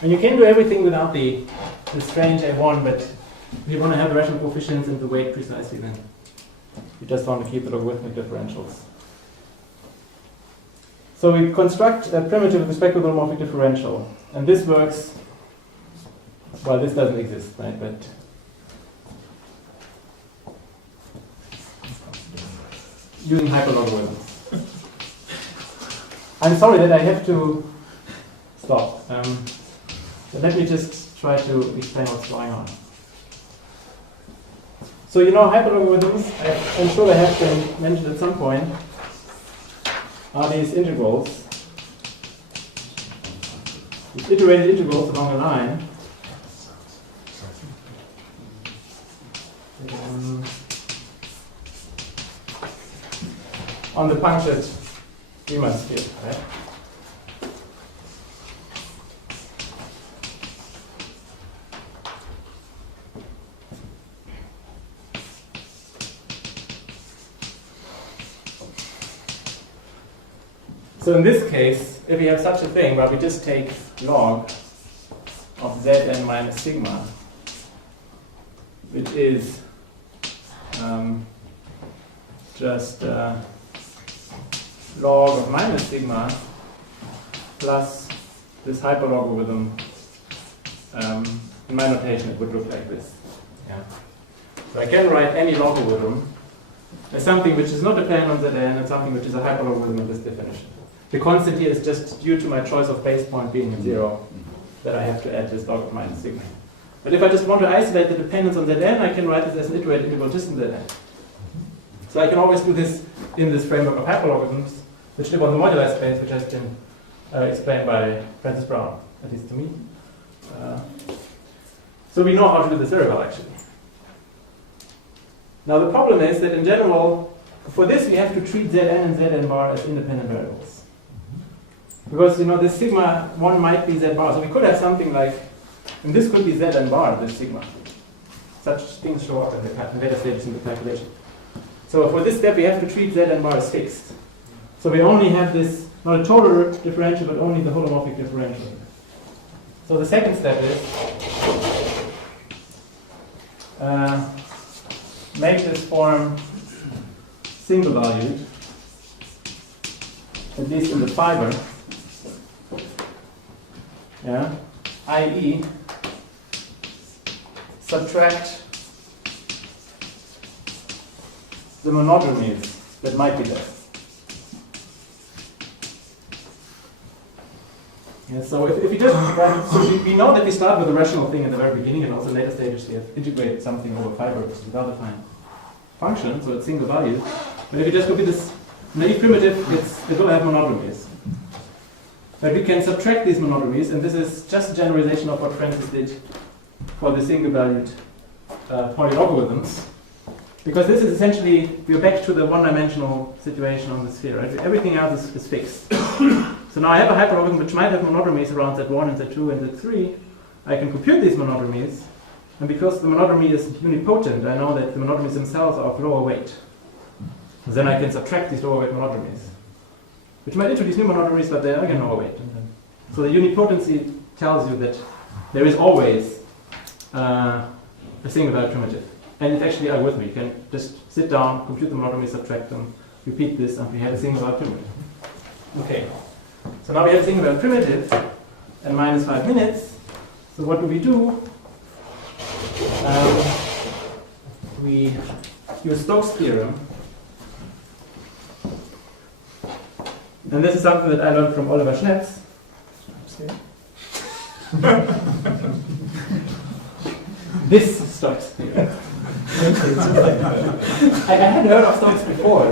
And you can do everything without the strange A1, but if you want to have the rational coefficients and the weight precisely, then you just want to keep the logarithmic differentials. So we construct a primitive with respect to the holomorphic differential, and this works. Well, this doesn't exist, right? But using hyperlogarithms. I'm sorry that I have to stop. So let me just try to explain what's going on. So you know hyperlogarithms, I'm sure they have been mentioned at some point, are these integrals, these iterated integrals along a line. On the punctured Riemann sphere, right? So in this case, if we have such a thing where we just take log of Zn minus sigma, which is just log of minus sigma plus this hyperlogarithm, in my notation it would look like this. Yeah. So I can write any logarithm as something which is not dependent on Zn and something which is a hyperlogarithm of this definition. The constant here is just due to my choice of base point being 0 that I have to add this log of minus sigma. But if I just want to isolate the dependence on Zn, I can write this as an iterated integral just in Zn. So I can always do this in this framework of hyperlogarithms, which live on the moduli space, which has been explained by Francis Brown, at least to me. So we know how to do this very well, actually. Now the problem is that in general, for this we have to treat Zn and Zn bar as independent variables. Because this sigma 1 might be Z bar, so we could have something like, and this could be Zn bar, this sigma. Such things show up in the later stages in the calculation. So for this step we have to treat Zn bar as fixed. So we only have this, not a total differential, but only the holomorphic differential. So the second step is make this form single valued, at least in the fiber, i.e. subtract the monodromies that might be there. Yeah, so if we just so we know that we start with a rational thing at the very beginning, and also in later stages we have integrated something over fiber, which is a well-defined function, so it's single valued. But if you just copy this naive primitive, it will have monodromies. But we can subtract these monodromies, and this is just a generalization of what Francis did for the single valued Pauli logarithms, because this is essentially, we're back to the one-dimensional situation on the sphere, right? Everything else is fixed. So now I have a hyperlogarithm which might have monodromies around Z1 and Z2 and Z3. I can compute these monodromies, and because the monodromy is unipotent, I know that the monodromies themselves are of lower weight. So then I can subtract these lower weight monodromies, which might introduce new monodromies, but they're again lower weight. So the unipotency tells you that there is always a single value primitive. And it's actually algorithmic. You can just sit down, compute the monodromies, subtract them, repeat this, and we have a single value primitive. Okay, so now we have a single value primitive and minus 5 minutes. So what do? We use Stokes' theorem. And this is something that I learned from Oliver Schnetz. This Stokes theorem. I hadn't heard of Stokes before.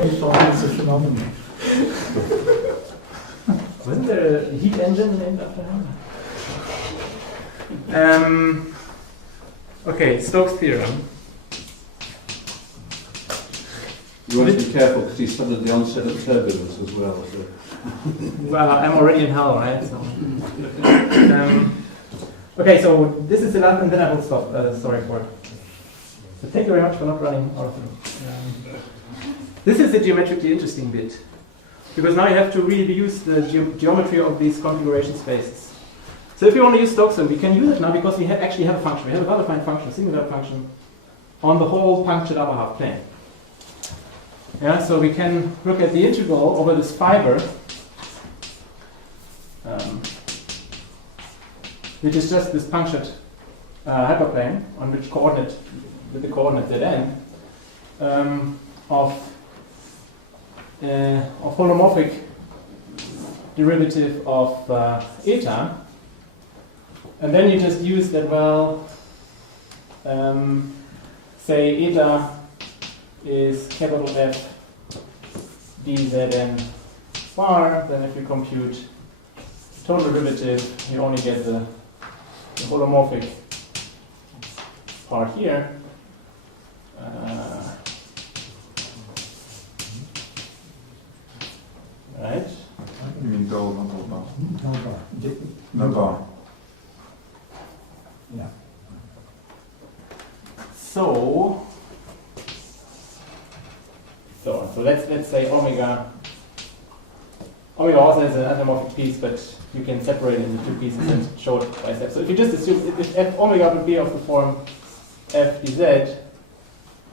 It's a phenomenon. Wasn't there a heat engine named after him? Okay, Stokes' theorem. You want to be careful because he's suddenly at the onset of turbulence as well. So. Well, I'm already in hell, right? So. Okay, so this is the last, and then I will stop. Sorry for it. So thank you very much for not running out of them. This is the geometrically interesting bit, because now you have to really use the geometry of these configuration spaces. So if you want to use Stokes, we can use it now because we actually have a function. We have a well-defined function, a singular function, on the whole punctured upper half plane. Yeah, so we can look at the integral over this fiber, which is just this punctured hyperplane on which coordinate, with the coordinate Zn, of holomorphic derivative of eta, and then you just use that, well, say eta is capital F dZn bar, then if you compute total derivative, you only get the holomorphic part here. Right? You mean dou, not bar? No bar. No bar. Yeah. So let's say omega also has an anamorphic piece, but you can separate it into two pieces and show it by steps. So if you just assume if f omega would be of the form f dz,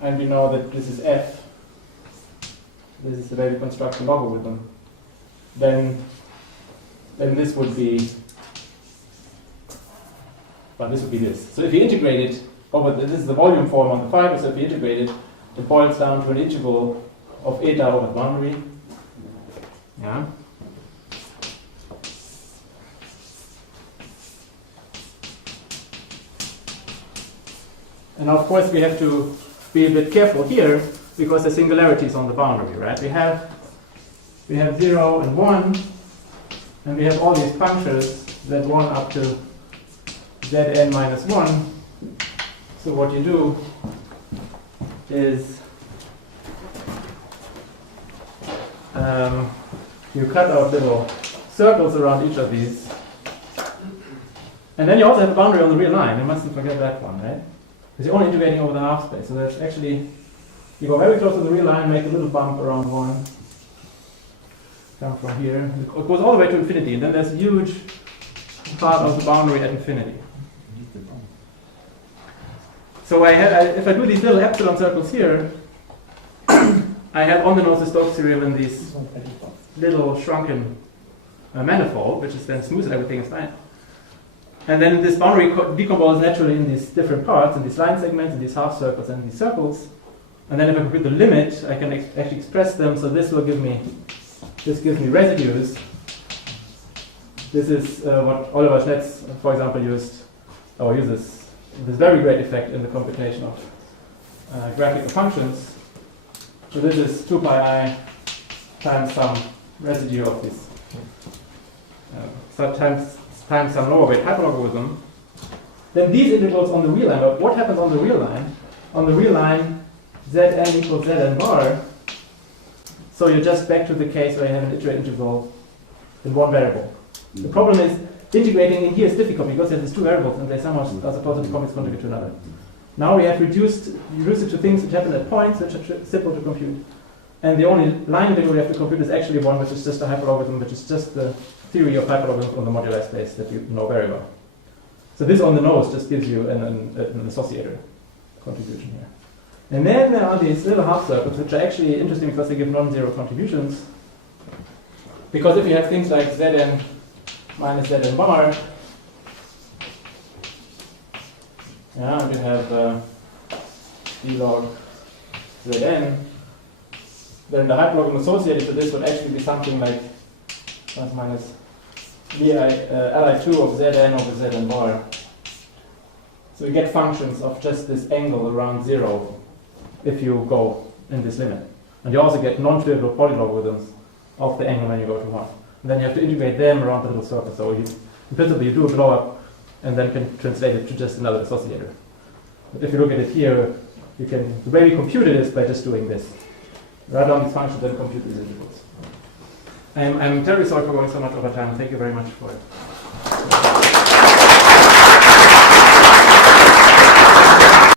and we know that this is f, this is the way we construct a logarithm, then this would be, well, this would be this. So if you integrate it over, this is the volume form on the fiber, so if you integrate it, it boils down to an integral of eta over the boundary. Yeah. And of course we have to be a bit careful here because the singularity is on the boundary, right? We have 0 and 1, and we have all these punctures, Z1 up to Zn minus 1. So what you do is you cut out little circles around each of these. And then you also have a boundary on the real line. You mustn't forget that one, right? Because you're only integrating over the half space. So that's actually, you go very close to the real line, make a little bump around 1. Come from here. It goes all the way to infinity. And then there's a huge part of the boundary at infinity. So if I do these little epsilon circles here, I have on the nose the Stokes theorem in these little shrunken manifold, which is then smooth and everything is fine. And then this boundary decomposes naturally in these different parts, in these line segments, in these half circles, and these circles. And then if I compute the limit, I can actually express them. So this will give me, this gives me residues. This is what Oliver Schnetz, for example, uses this very great effect in the computation of graphical functions. So this is 2 pi I times some residue of this, so times times some lower weight hyperlogarithm, then these integrals on the real line, but what happens on the real line? On the real line, Zn equals Zn bar. So you're just back to the case where you have an iterate integral in one variable. The problem is integrating in here is difficult because there's these two variables and they somehow are supposed to be complex conjugate to another. Now we have reduced it to things which happen at points which are simple to compute. And the only line integral we have to compute is actually one which is just a hyperlogarithm, which is just the theory of hyperlogarithms on the modular space that you know very well. So this on the nose just gives you an associator contribution here. And then there are these little half circles which are actually interesting because they give non-zero contributions. Because if you have things like Zn minus Zn bar, yeah, you have d log Zn, then the hyperlogarithm associated to this would actually be something like plus minus Li2 of Zn over Zn bar. So you get functions of just this angle around 0 if you go in this limit. And you also get non-trivial polylogarithms of the angle when you go to 1. And then you have to integrate them around the little circle. So in principle you do a blow up and then can translate it to just another associator. But if you look at it here, you can, the way we compute it is by just doing this. Write down these functions and compute these integrals. I'm terribly sorry for going so much over time. Thank you very much for it.